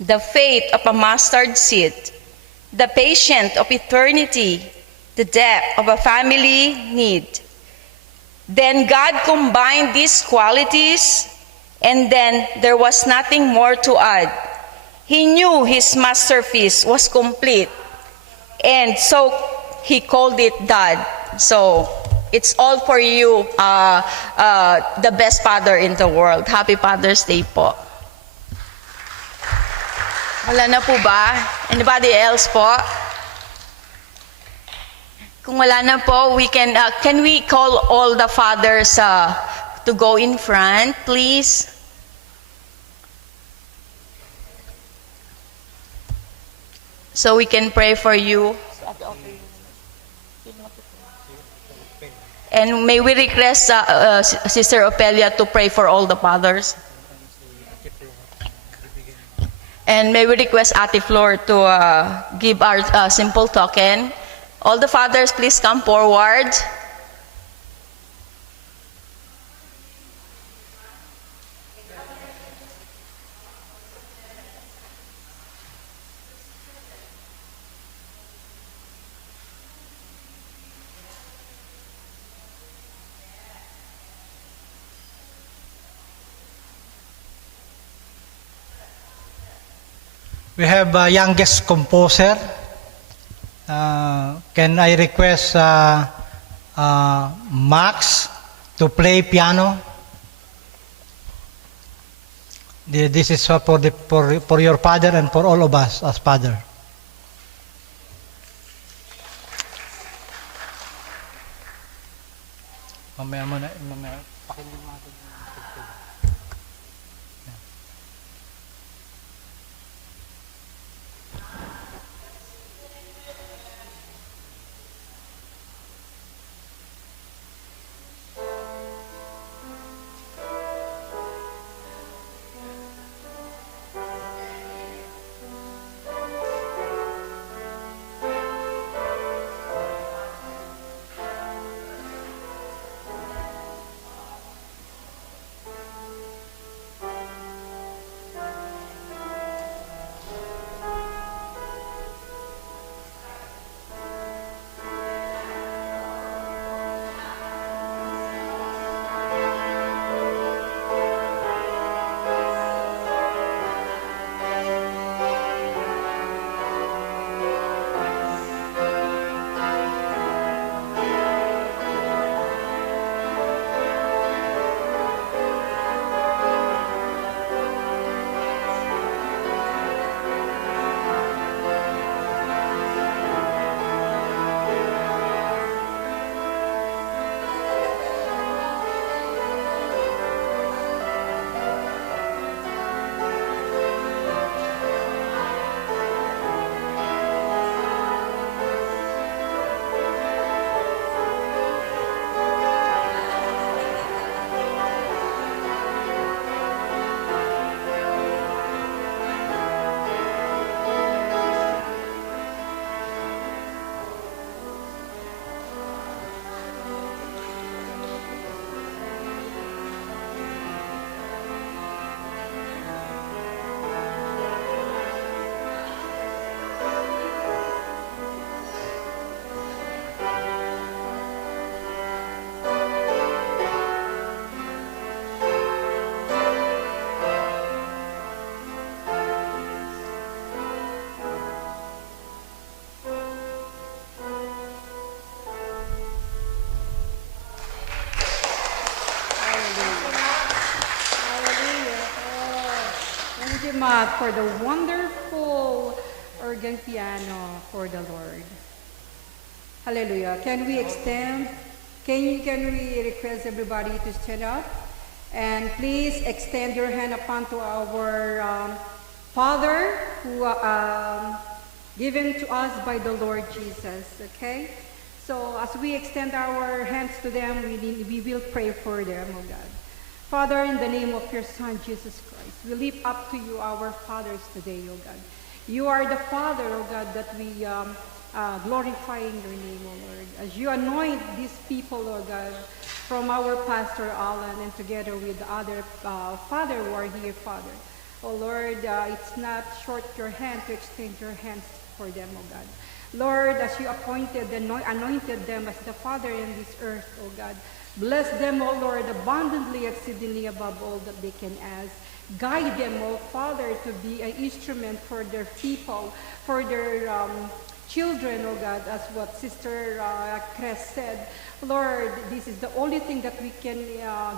the faith of a mustard seed, the patience of eternity, the depth of a family need. Then God combined these qualities, and then there was nothing more to add. He knew his masterpiece was complete, and so he called it Dad. So it's all for you, the best father in the world. Happy Father's Day po. Wala na po ba? Anybody else po? Kung wala na po, we can we call all the fathers to go in front, please? So we can pray for you. And may we request Sister Opelia to pray for all the fathers. And may we request Ate Flor to give our simple token. All the fathers, please come forward. We have youngest composer. Can I request Max to play piano? This is for your father and for all of us as father. Mamaya pakinggan mo natin. Matt for the wonderful organ piano for the Lord. Hallelujah. Can we request everybody to stand up? And please extend your hand upon to our Father who given to us by the Lord Jesus. Okay? So as we extend our hands to them, we will pray for them, oh God. Father, in the name of your Son, Jesus Christ, we lift up to you our fathers today, oh God. You are the Father, oh God, that we glorify in your name, oh Lord. As you anoint these people, oh God, from our Pastor Alan and together with the other Father who are here, Father. Oh Lord, it's not short your hand to extend your hands for them, oh God. Lord, as you anointed them as the Father in this earth, oh God, bless them, oh Lord, abundantly, exceedingly above all that they can ask. Guide them, oh Father, to be an instrument for their people, for their children, oh God, as what Sister Cres said. Lord, this is the only thing that we can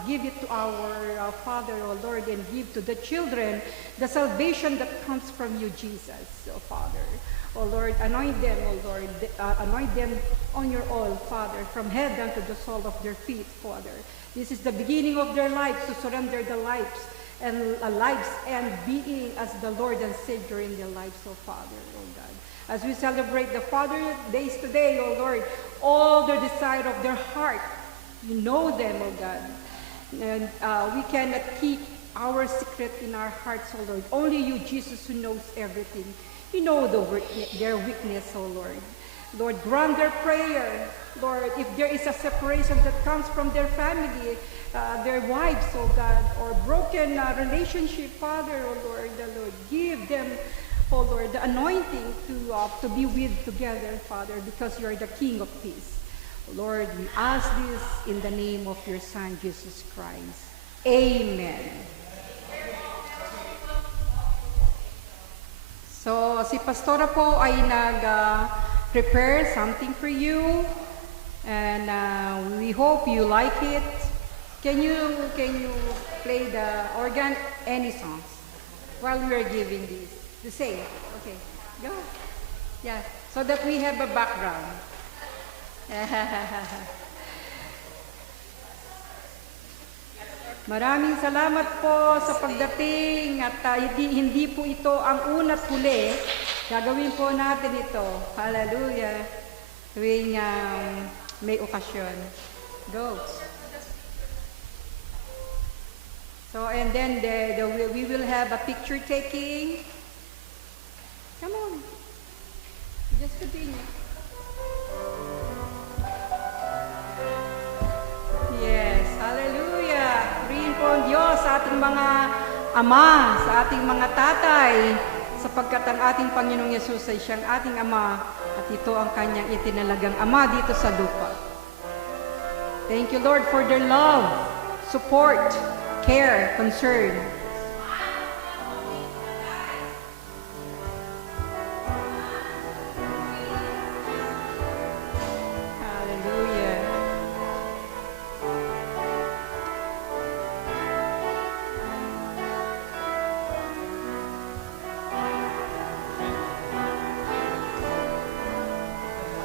give it to our Father, oh Lord, and give to the children, the salvation that comes from you, Jesus, oh Father. Oh Lord, anoint them, oh Lord, anoint them on your oil, Father, from head down to the sole of their feet, Father. This is the beginning of their lives, to surrender their lives and being as the Lord and Savior in their lives, oh Father, oh God. As we celebrate the Father Days today, oh Lord, all the desire of their heart, you know them, oh God. And we cannot keep our secret in our hearts, oh Lord. Only you, Jesus, who knows everything. You know their weakness, oh Lord. Lord, grant their prayer. Lord, if there is a separation that comes from their family, their wives, oh God, or broken relationship, Father, oh Lord, the Lord, give them, oh Lord, the anointing to be with together, Father, because you are the King of peace. Lord, we ask this in the name of your Son, Jesus Christ. Amen. So, si Pastora po ay nag-prepare something for you, and we hope you like it. Can you play the organ, any songs, while we are giving this? The same. Okay, go. Yeah, so that we have a background. Maraming salamat po sa pagdating at hindi po ito ang una't huli. Gagawin po natin ito. Hallelujah. Tuwing may okasyon. Go. So, and then we will have a picture taking. Come on. Just continue. Yes. Hallelujah. Purihin po ang Diyos sa ating mga ama, sa ating mga tatay, sapagkat ang ating Panginoong Yesus ay siyang ating ama at ito ang kanyang itinalagang ama dito sa lupa. Thank you, Lord, for their love, support, care, concern. Hallelujah.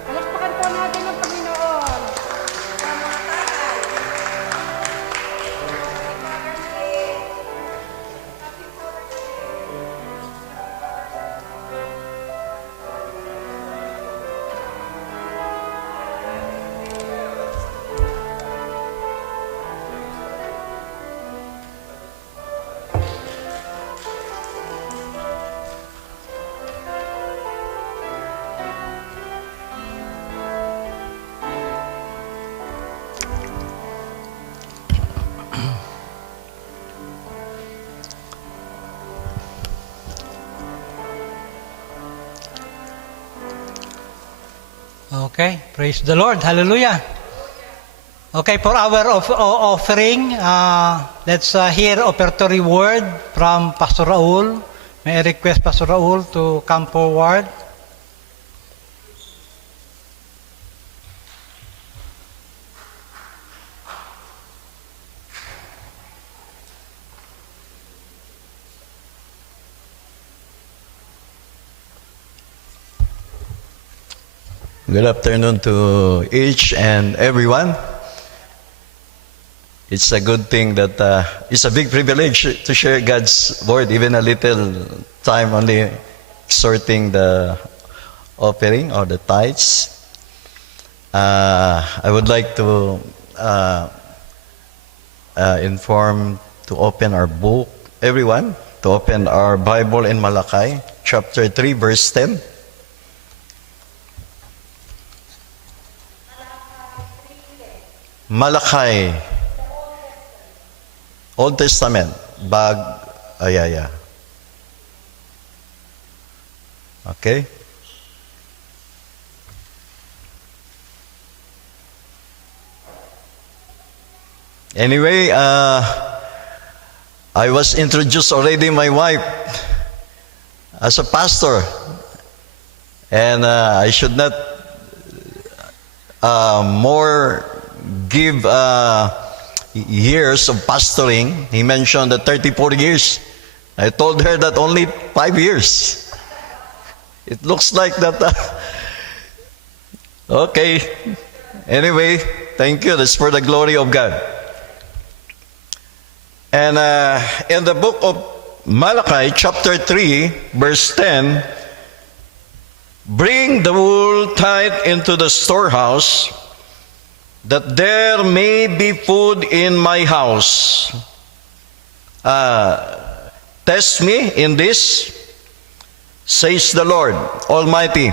Palakpakan po natin ang Panginoon. Sa mga tatay. Father's Day. Happy Father's Day. Okay, praise the Lord. Hallelujah. Okay, for our offering, let's hear offertory word from Pastor Raul. May I request Pastor Raul to come forward. Good afternoon to each and everyone. It's a good thing that it's a big privilege to share God's word, even a little time only sorting the offering or the tithes. I would like to inform to open our book, everyone, to open our Bible in Malachi, chapter 3, verse 10. Malachi, Old Testament, yeah. Okay? Anyway, I was introduced already my wife as a pastor. And I should not more give years of pastoring. He mentioned that 34 years. I told her that only 5 years. It looks like that. Okay. Anyway, thank you. That's for the glory of God. And in the book of Malachi, chapter 3, verse 10, bring the wool tithe into the storehouse, that there may be food in my house. Test me in this, says the Lord Almighty,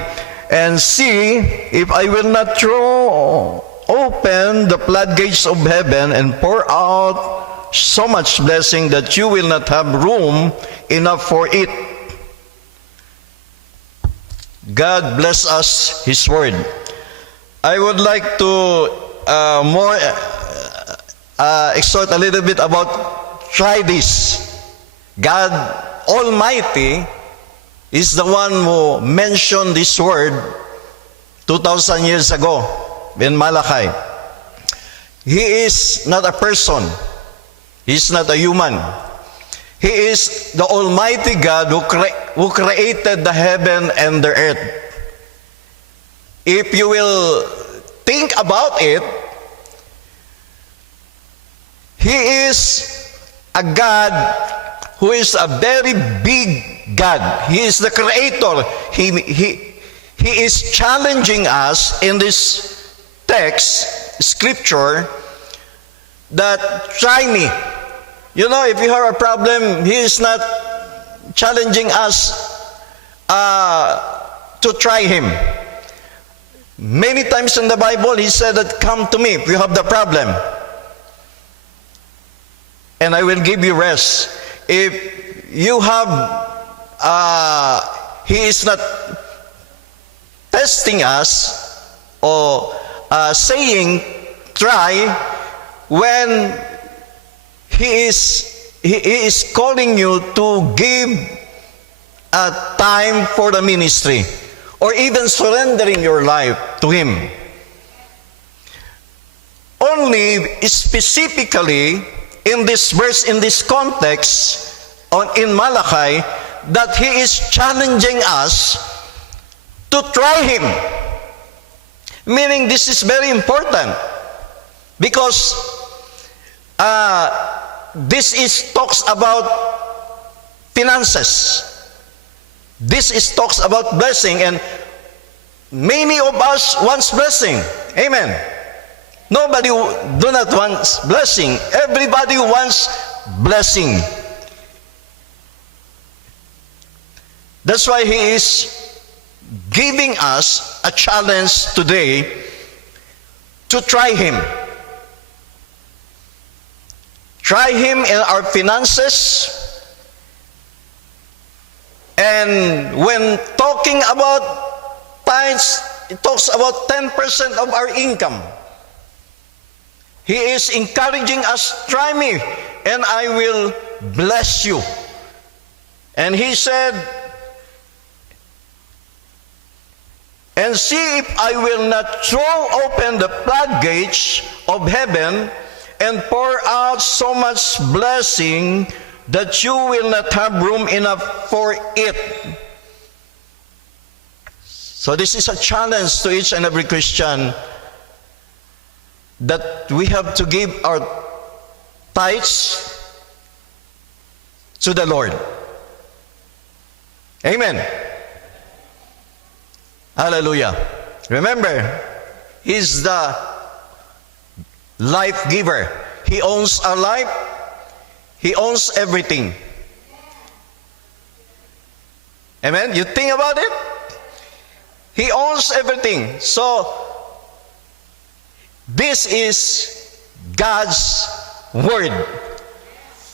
and see if I will not throw open the floodgates of heaven and pour out so much blessing that you will not have room enough for it. God bless us His word. I would like to more exhort a little bit about try this. God Almighty is the one who mentioned this word 2,000 years ago in Malachi. He is not a person. He is not a human. He is the Almighty God who created the heaven and the earth. If you will think about it, He is a God who is a very big God. He is the Creator. He is challenging us in this text, Scripture, that try me. You know, if you have a problem, He is not challenging us to try Him. Many times in the Bible, He said that, come to me if you have the problem, and I will give you rest. If you have, He is not testing us or saying, try, when He is calling you to give a time for the ministry, or even surrendering your life to Him. Only specifically in this verse, in this context, in Malachi, that He is challenging us to try Him. Meaning this is very important, because this talks about finances. This talks about blessing, and many of us wants blessing. Amen. Nobody do not want blessing. Everybody wants blessing. That's why He is giving us a challenge today to try Him. Try Him in our finances. And when talking about tithes, it talks about 10% of our income. He is encouraging us, try me, and I will bless you. And He said, and see if I will not throw open the floodgates of heaven and pour out so much blessing that you will not have room enough for it. So this is a challenge to each and every Christian, that we have to give our tithes to the Lord. Amen. Hallelujah. Remember, He's the life giver. He owns our life. He owns everything. Amen? You think about it? He owns everything. So, this is God's word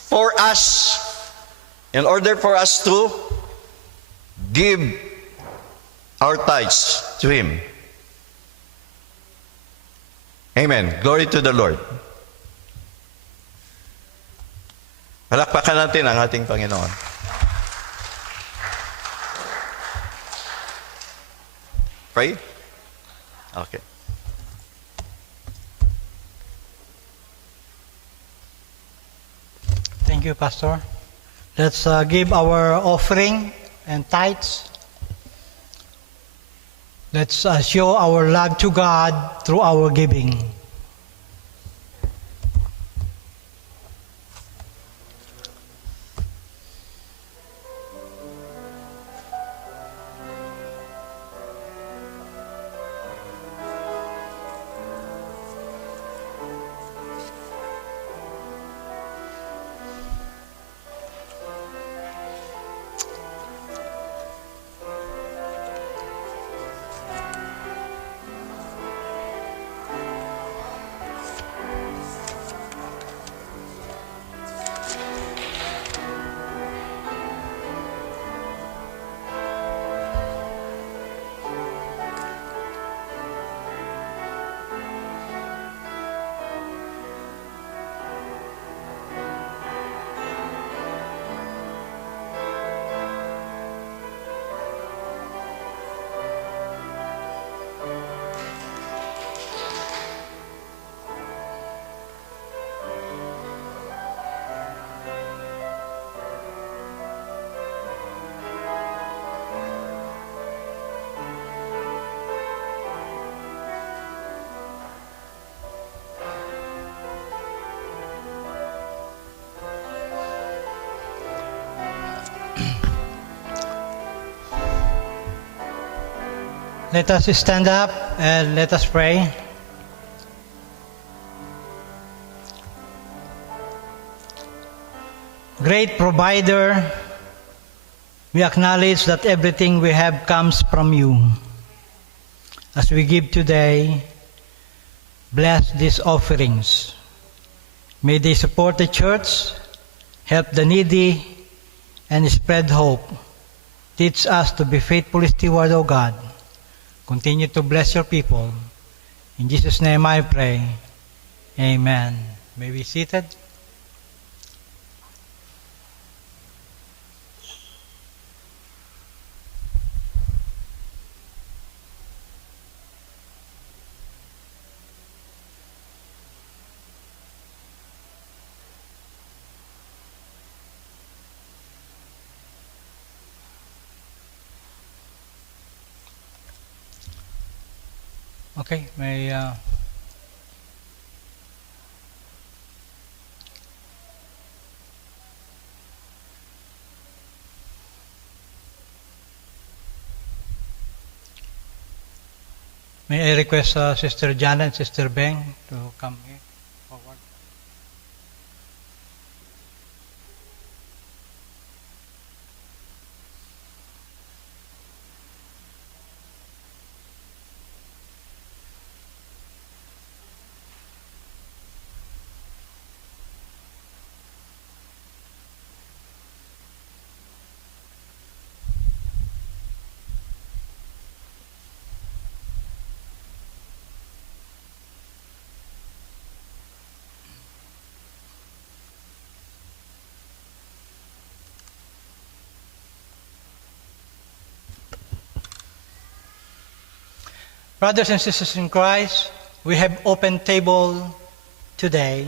for us, in order for us to give our tithes to Him. Amen. Glory to the Lord. Palakpakan natin ang ating Panginoon. Pray? Okay. Thank you, Pastor. Let's give our offering and tithes. Let's show our love to God through our giving. Let us stand up and let us pray. Great provider, we acknowledge that everything we have comes from you. As we give today, bless these offerings. May they support the church, help the needy, and spread hope. Teach us to be faithful stewards, O God. Continue to bless your people. In Jesus' name I pray. Amen. May we be seated. Okay, may I request Sister Jana and Sister Beng to come here forward. Brothers and sisters in Christ, we have open table today.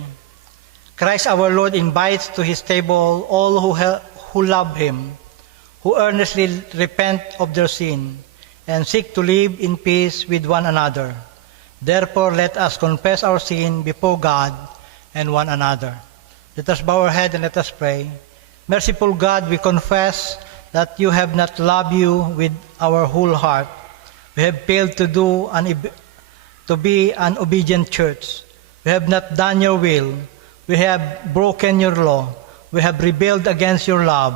Christ our Lord invites to His table all who love Him, who earnestly repent of their sin, and seek to live in peace with one another. Therefore, let us confess our sin before God and one another. Let us bow our head and let us pray. Merciful God, we confess that you have not loved you with our whole heart. We have failed to be an obedient church. We have not done your will. We have broken your law. We have rebelled against your love.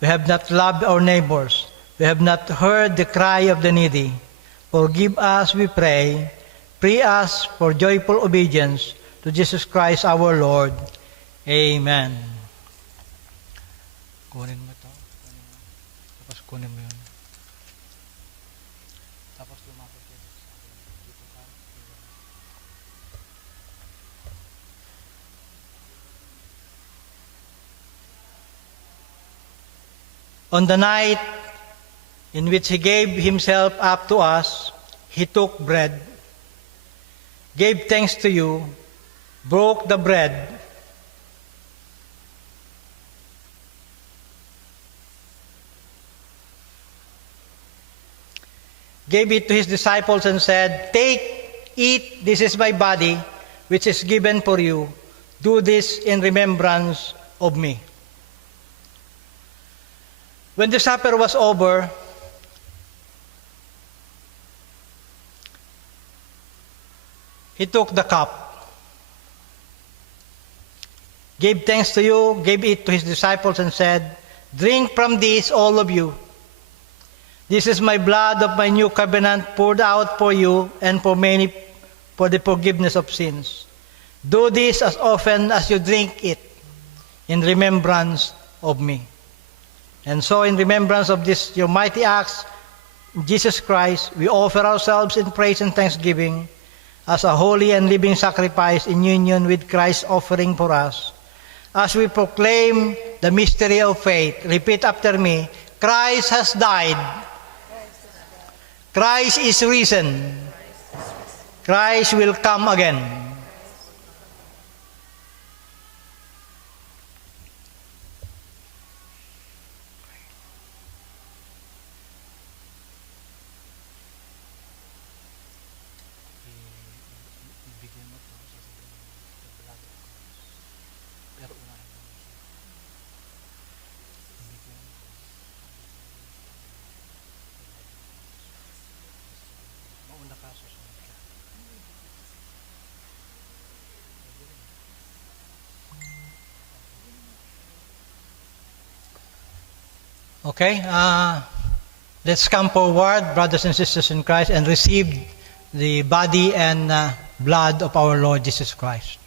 We have not loved our neighbors. We have not heard the cry of the needy. Forgive us, we pray. Free us for joyful obedience, to Jesus Christ our Lord. Amen. Kunin mo ito. Tapos kunin mo yun. Tapos lumapit ka dito ka. On the night in which he gave himself up to us, he took bread, gave thanks to you, broke the bread, gave it to his disciples and said, "Take, eat, this is my body, which is given for you. Do this in remembrance of me." When the supper was over, he took the cup, gave thanks to you, gave it to his disciples and said, "Drink from this, all of you. This is my blood of my new covenant poured out for you and for many for the forgiveness of sins. Do this as often as you drink it in remembrance of me." And so in remembrance of this, your mighty acts, Jesus Christ, we offer ourselves in praise and thanksgiving as a holy and living sacrifice in union with Christ's offering for us. As we proclaim the mystery of faith, repeat after me, Christ has died. Christ is risen. Christ will come again. Okay, let's come forward, brothers and sisters in Christ, and receive the body and blood of our Lord Jesus Christ.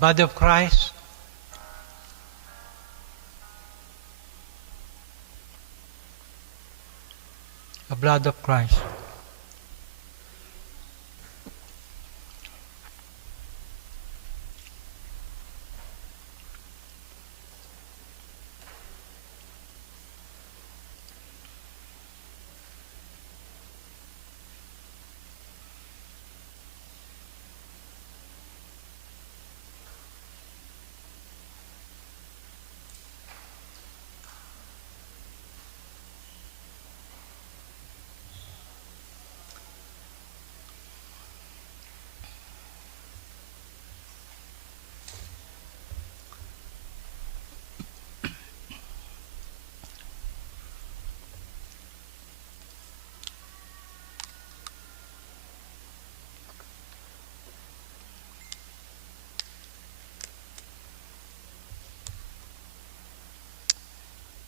body of Christ, the blood of Christ.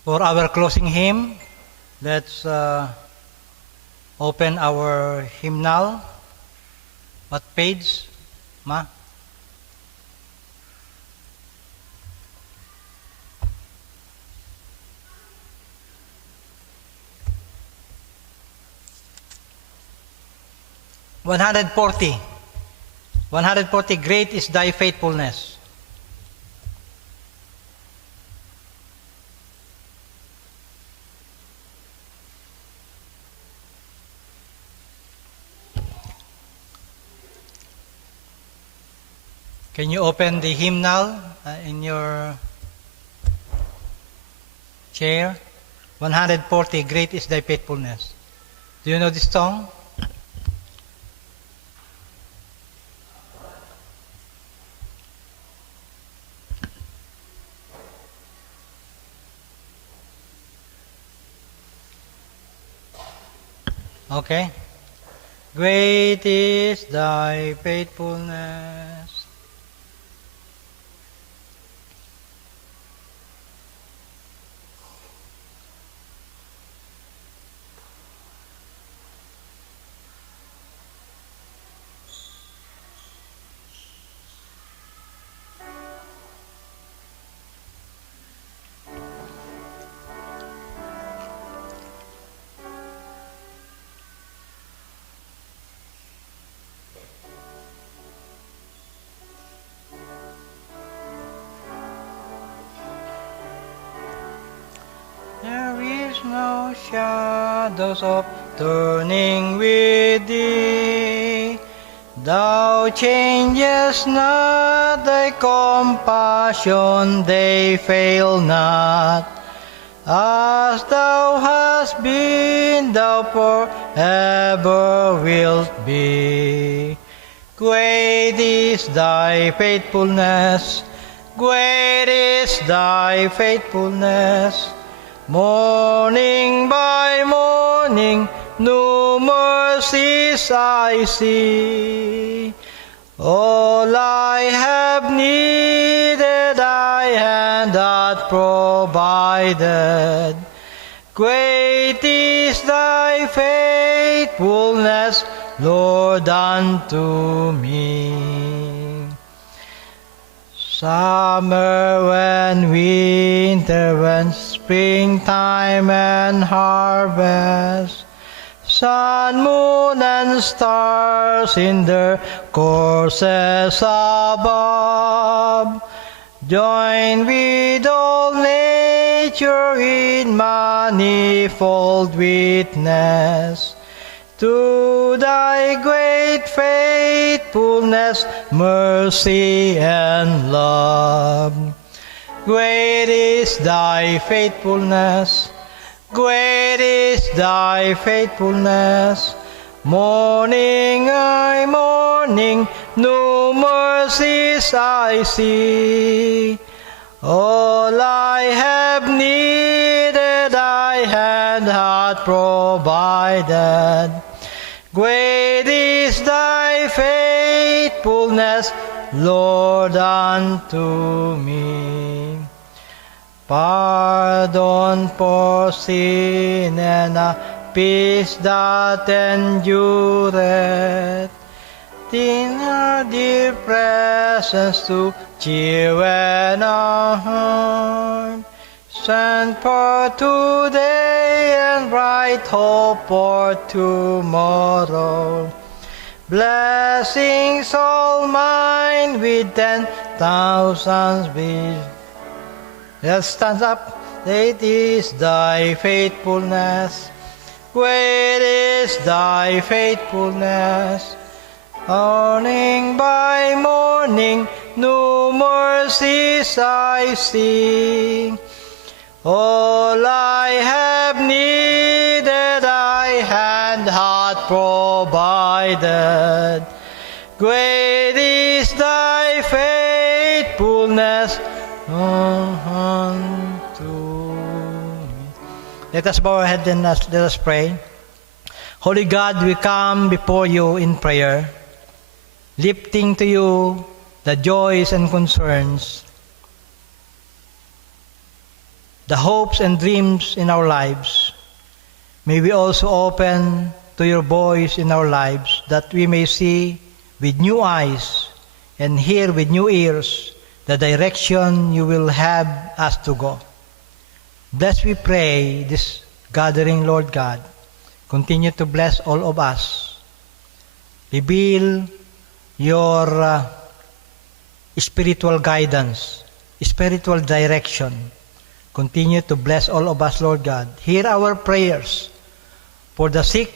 For our closing hymn, let's open our hymnal. What page, Ma? "140. 140, great is thy faithfulness." Can you open the hymnal in your chair? 140, great is thy faithfulness. Do you know this song? Okay. Great is thy faithfulness. There is no shadows of turning with thee. Thou changest not, thy compassion, they fail not. As thou hast been, thou forever wilt be. Great is thy faithfulness, great is thy faithfulness. Morning by morning, new mercies I see. All I have needed, thy hand hath provided. Great is thy faithfulness, Lord, unto me. Summer and winter and springtime and harvest, sun, moon, and stars in their courses above, join with all nature in manifold witness to thy great faithfulness, mercy, and love. Great is thy faithfulness, great is thy faithfulness. Morning by morning, new mercies I see. All I have needed, thy hand hath provided. Great is thy faithfulness, Lord, unto me. Pardon for sin and a peace that endureth, in our dear presence to cheer when our heart. Send for today and bright hope for tomorrow. Blessings all mine with 10,000 be. Let's stand up. Great is thy faithfulness. Great is thy faithfulness. Morning by morning, new mercies I see. All I have needed, thy hand hath provided. Great is thy faithfulness unto me. Let us bow our head and let us pray. Holy God, we come before you in prayer, lifting to you the joys and concerns, the hopes and dreams in our lives. May we also open to your voice in our lives, that we may see with new eyes and hear with new ears the direction you will have us to go. Bless, we pray, this gathering, Lord God. Continue to bless all of us. Reveal your spiritual guidance, spiritual direction. Continue to bless all of us, Lord God. Hear our prayers for the sick,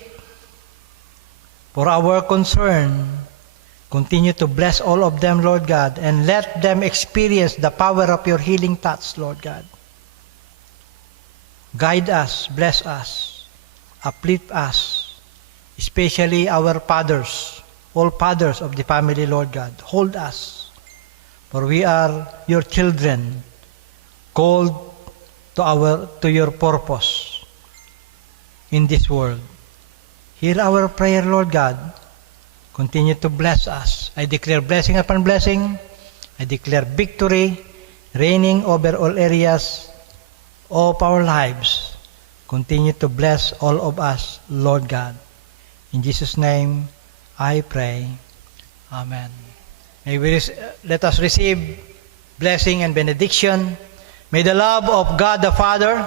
for our concern. Continue to bless all of them, Lord God, and let them experience the power of your healing touch, Lord God. Guide us, bless us, uplift us, especially our fathers, all fathers of the family, Lord God. Hold us, for we are your children, called to your purpose in this world. Hear our prayer, Lord God. Continue to bless us. I declare blessing upon blessing. I declare victory reigning over all areas of our lives. Continue to bless all of us, Lord God. In Jesus' name, I pray. Amen. Let us receive blessing and benediction. May the love of God the Father,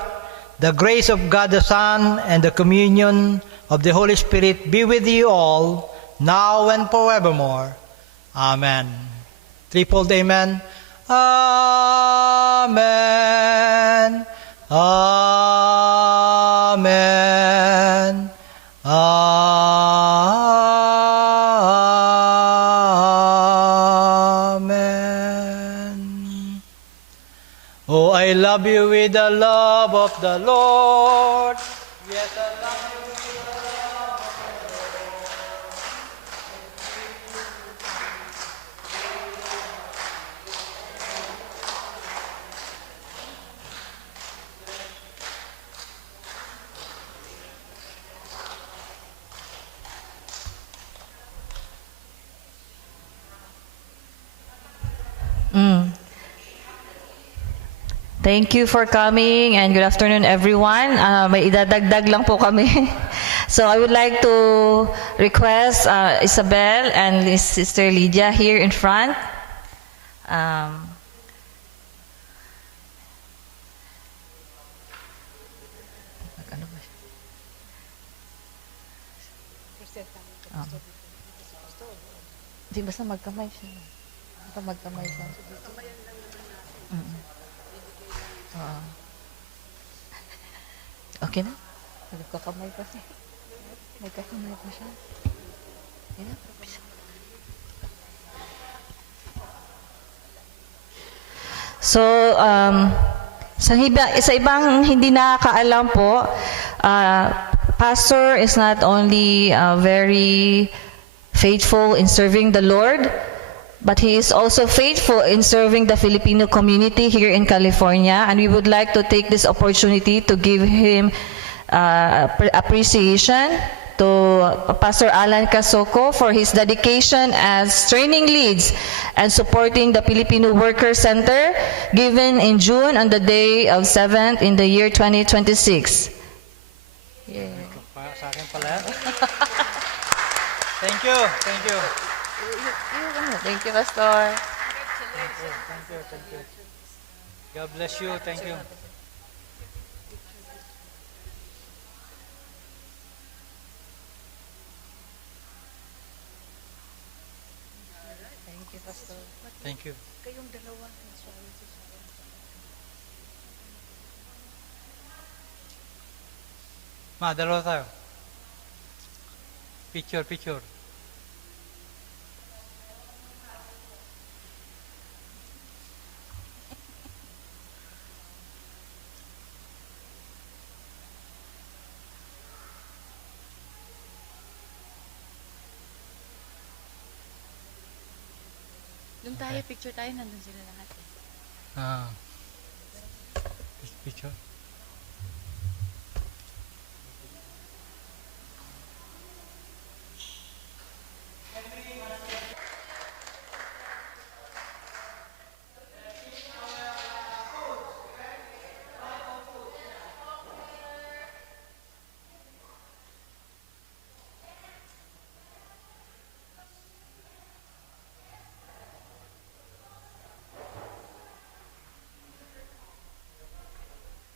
the grace of God the Son, and the communion of the Holy Spirit be with you all, now and forevermore. Amen. Threefold amen. Amen. Amen. Amen. Oh, I love you with the love of the Lord. Yes, I love you with the love of the Thank you for coming and good afternoon everyone. May idadagdag lang po kami. So I would like to request Isabel and Sister Lydia here in front. Di basta magkamay siya. Magkamay siya. Okay na? Nagkakamay pa siya. Nagkakamay pa siya. So, sa ibang hindi nakakaalam po, pastor is not only very faithful in serving the Lord, but he is also faithful in serving the Filipino community here in California, and we would like to take this opportunity to give him appreciation to Pastor Alan Casoko for his dedication as training leads and supporting the Filipino Worker Center given in June on the day of 7th in the year 2026. Yeah. Thank you. Thank you. Thank you, Pastor. Thank you. God bless you. Thank you. Thank you, Pastor. Thank you. Kayong dalawa. Ma, dalawa tayo. Picture. Doon tayo, picture tayo, nandun sila lahat. Ah. Picture.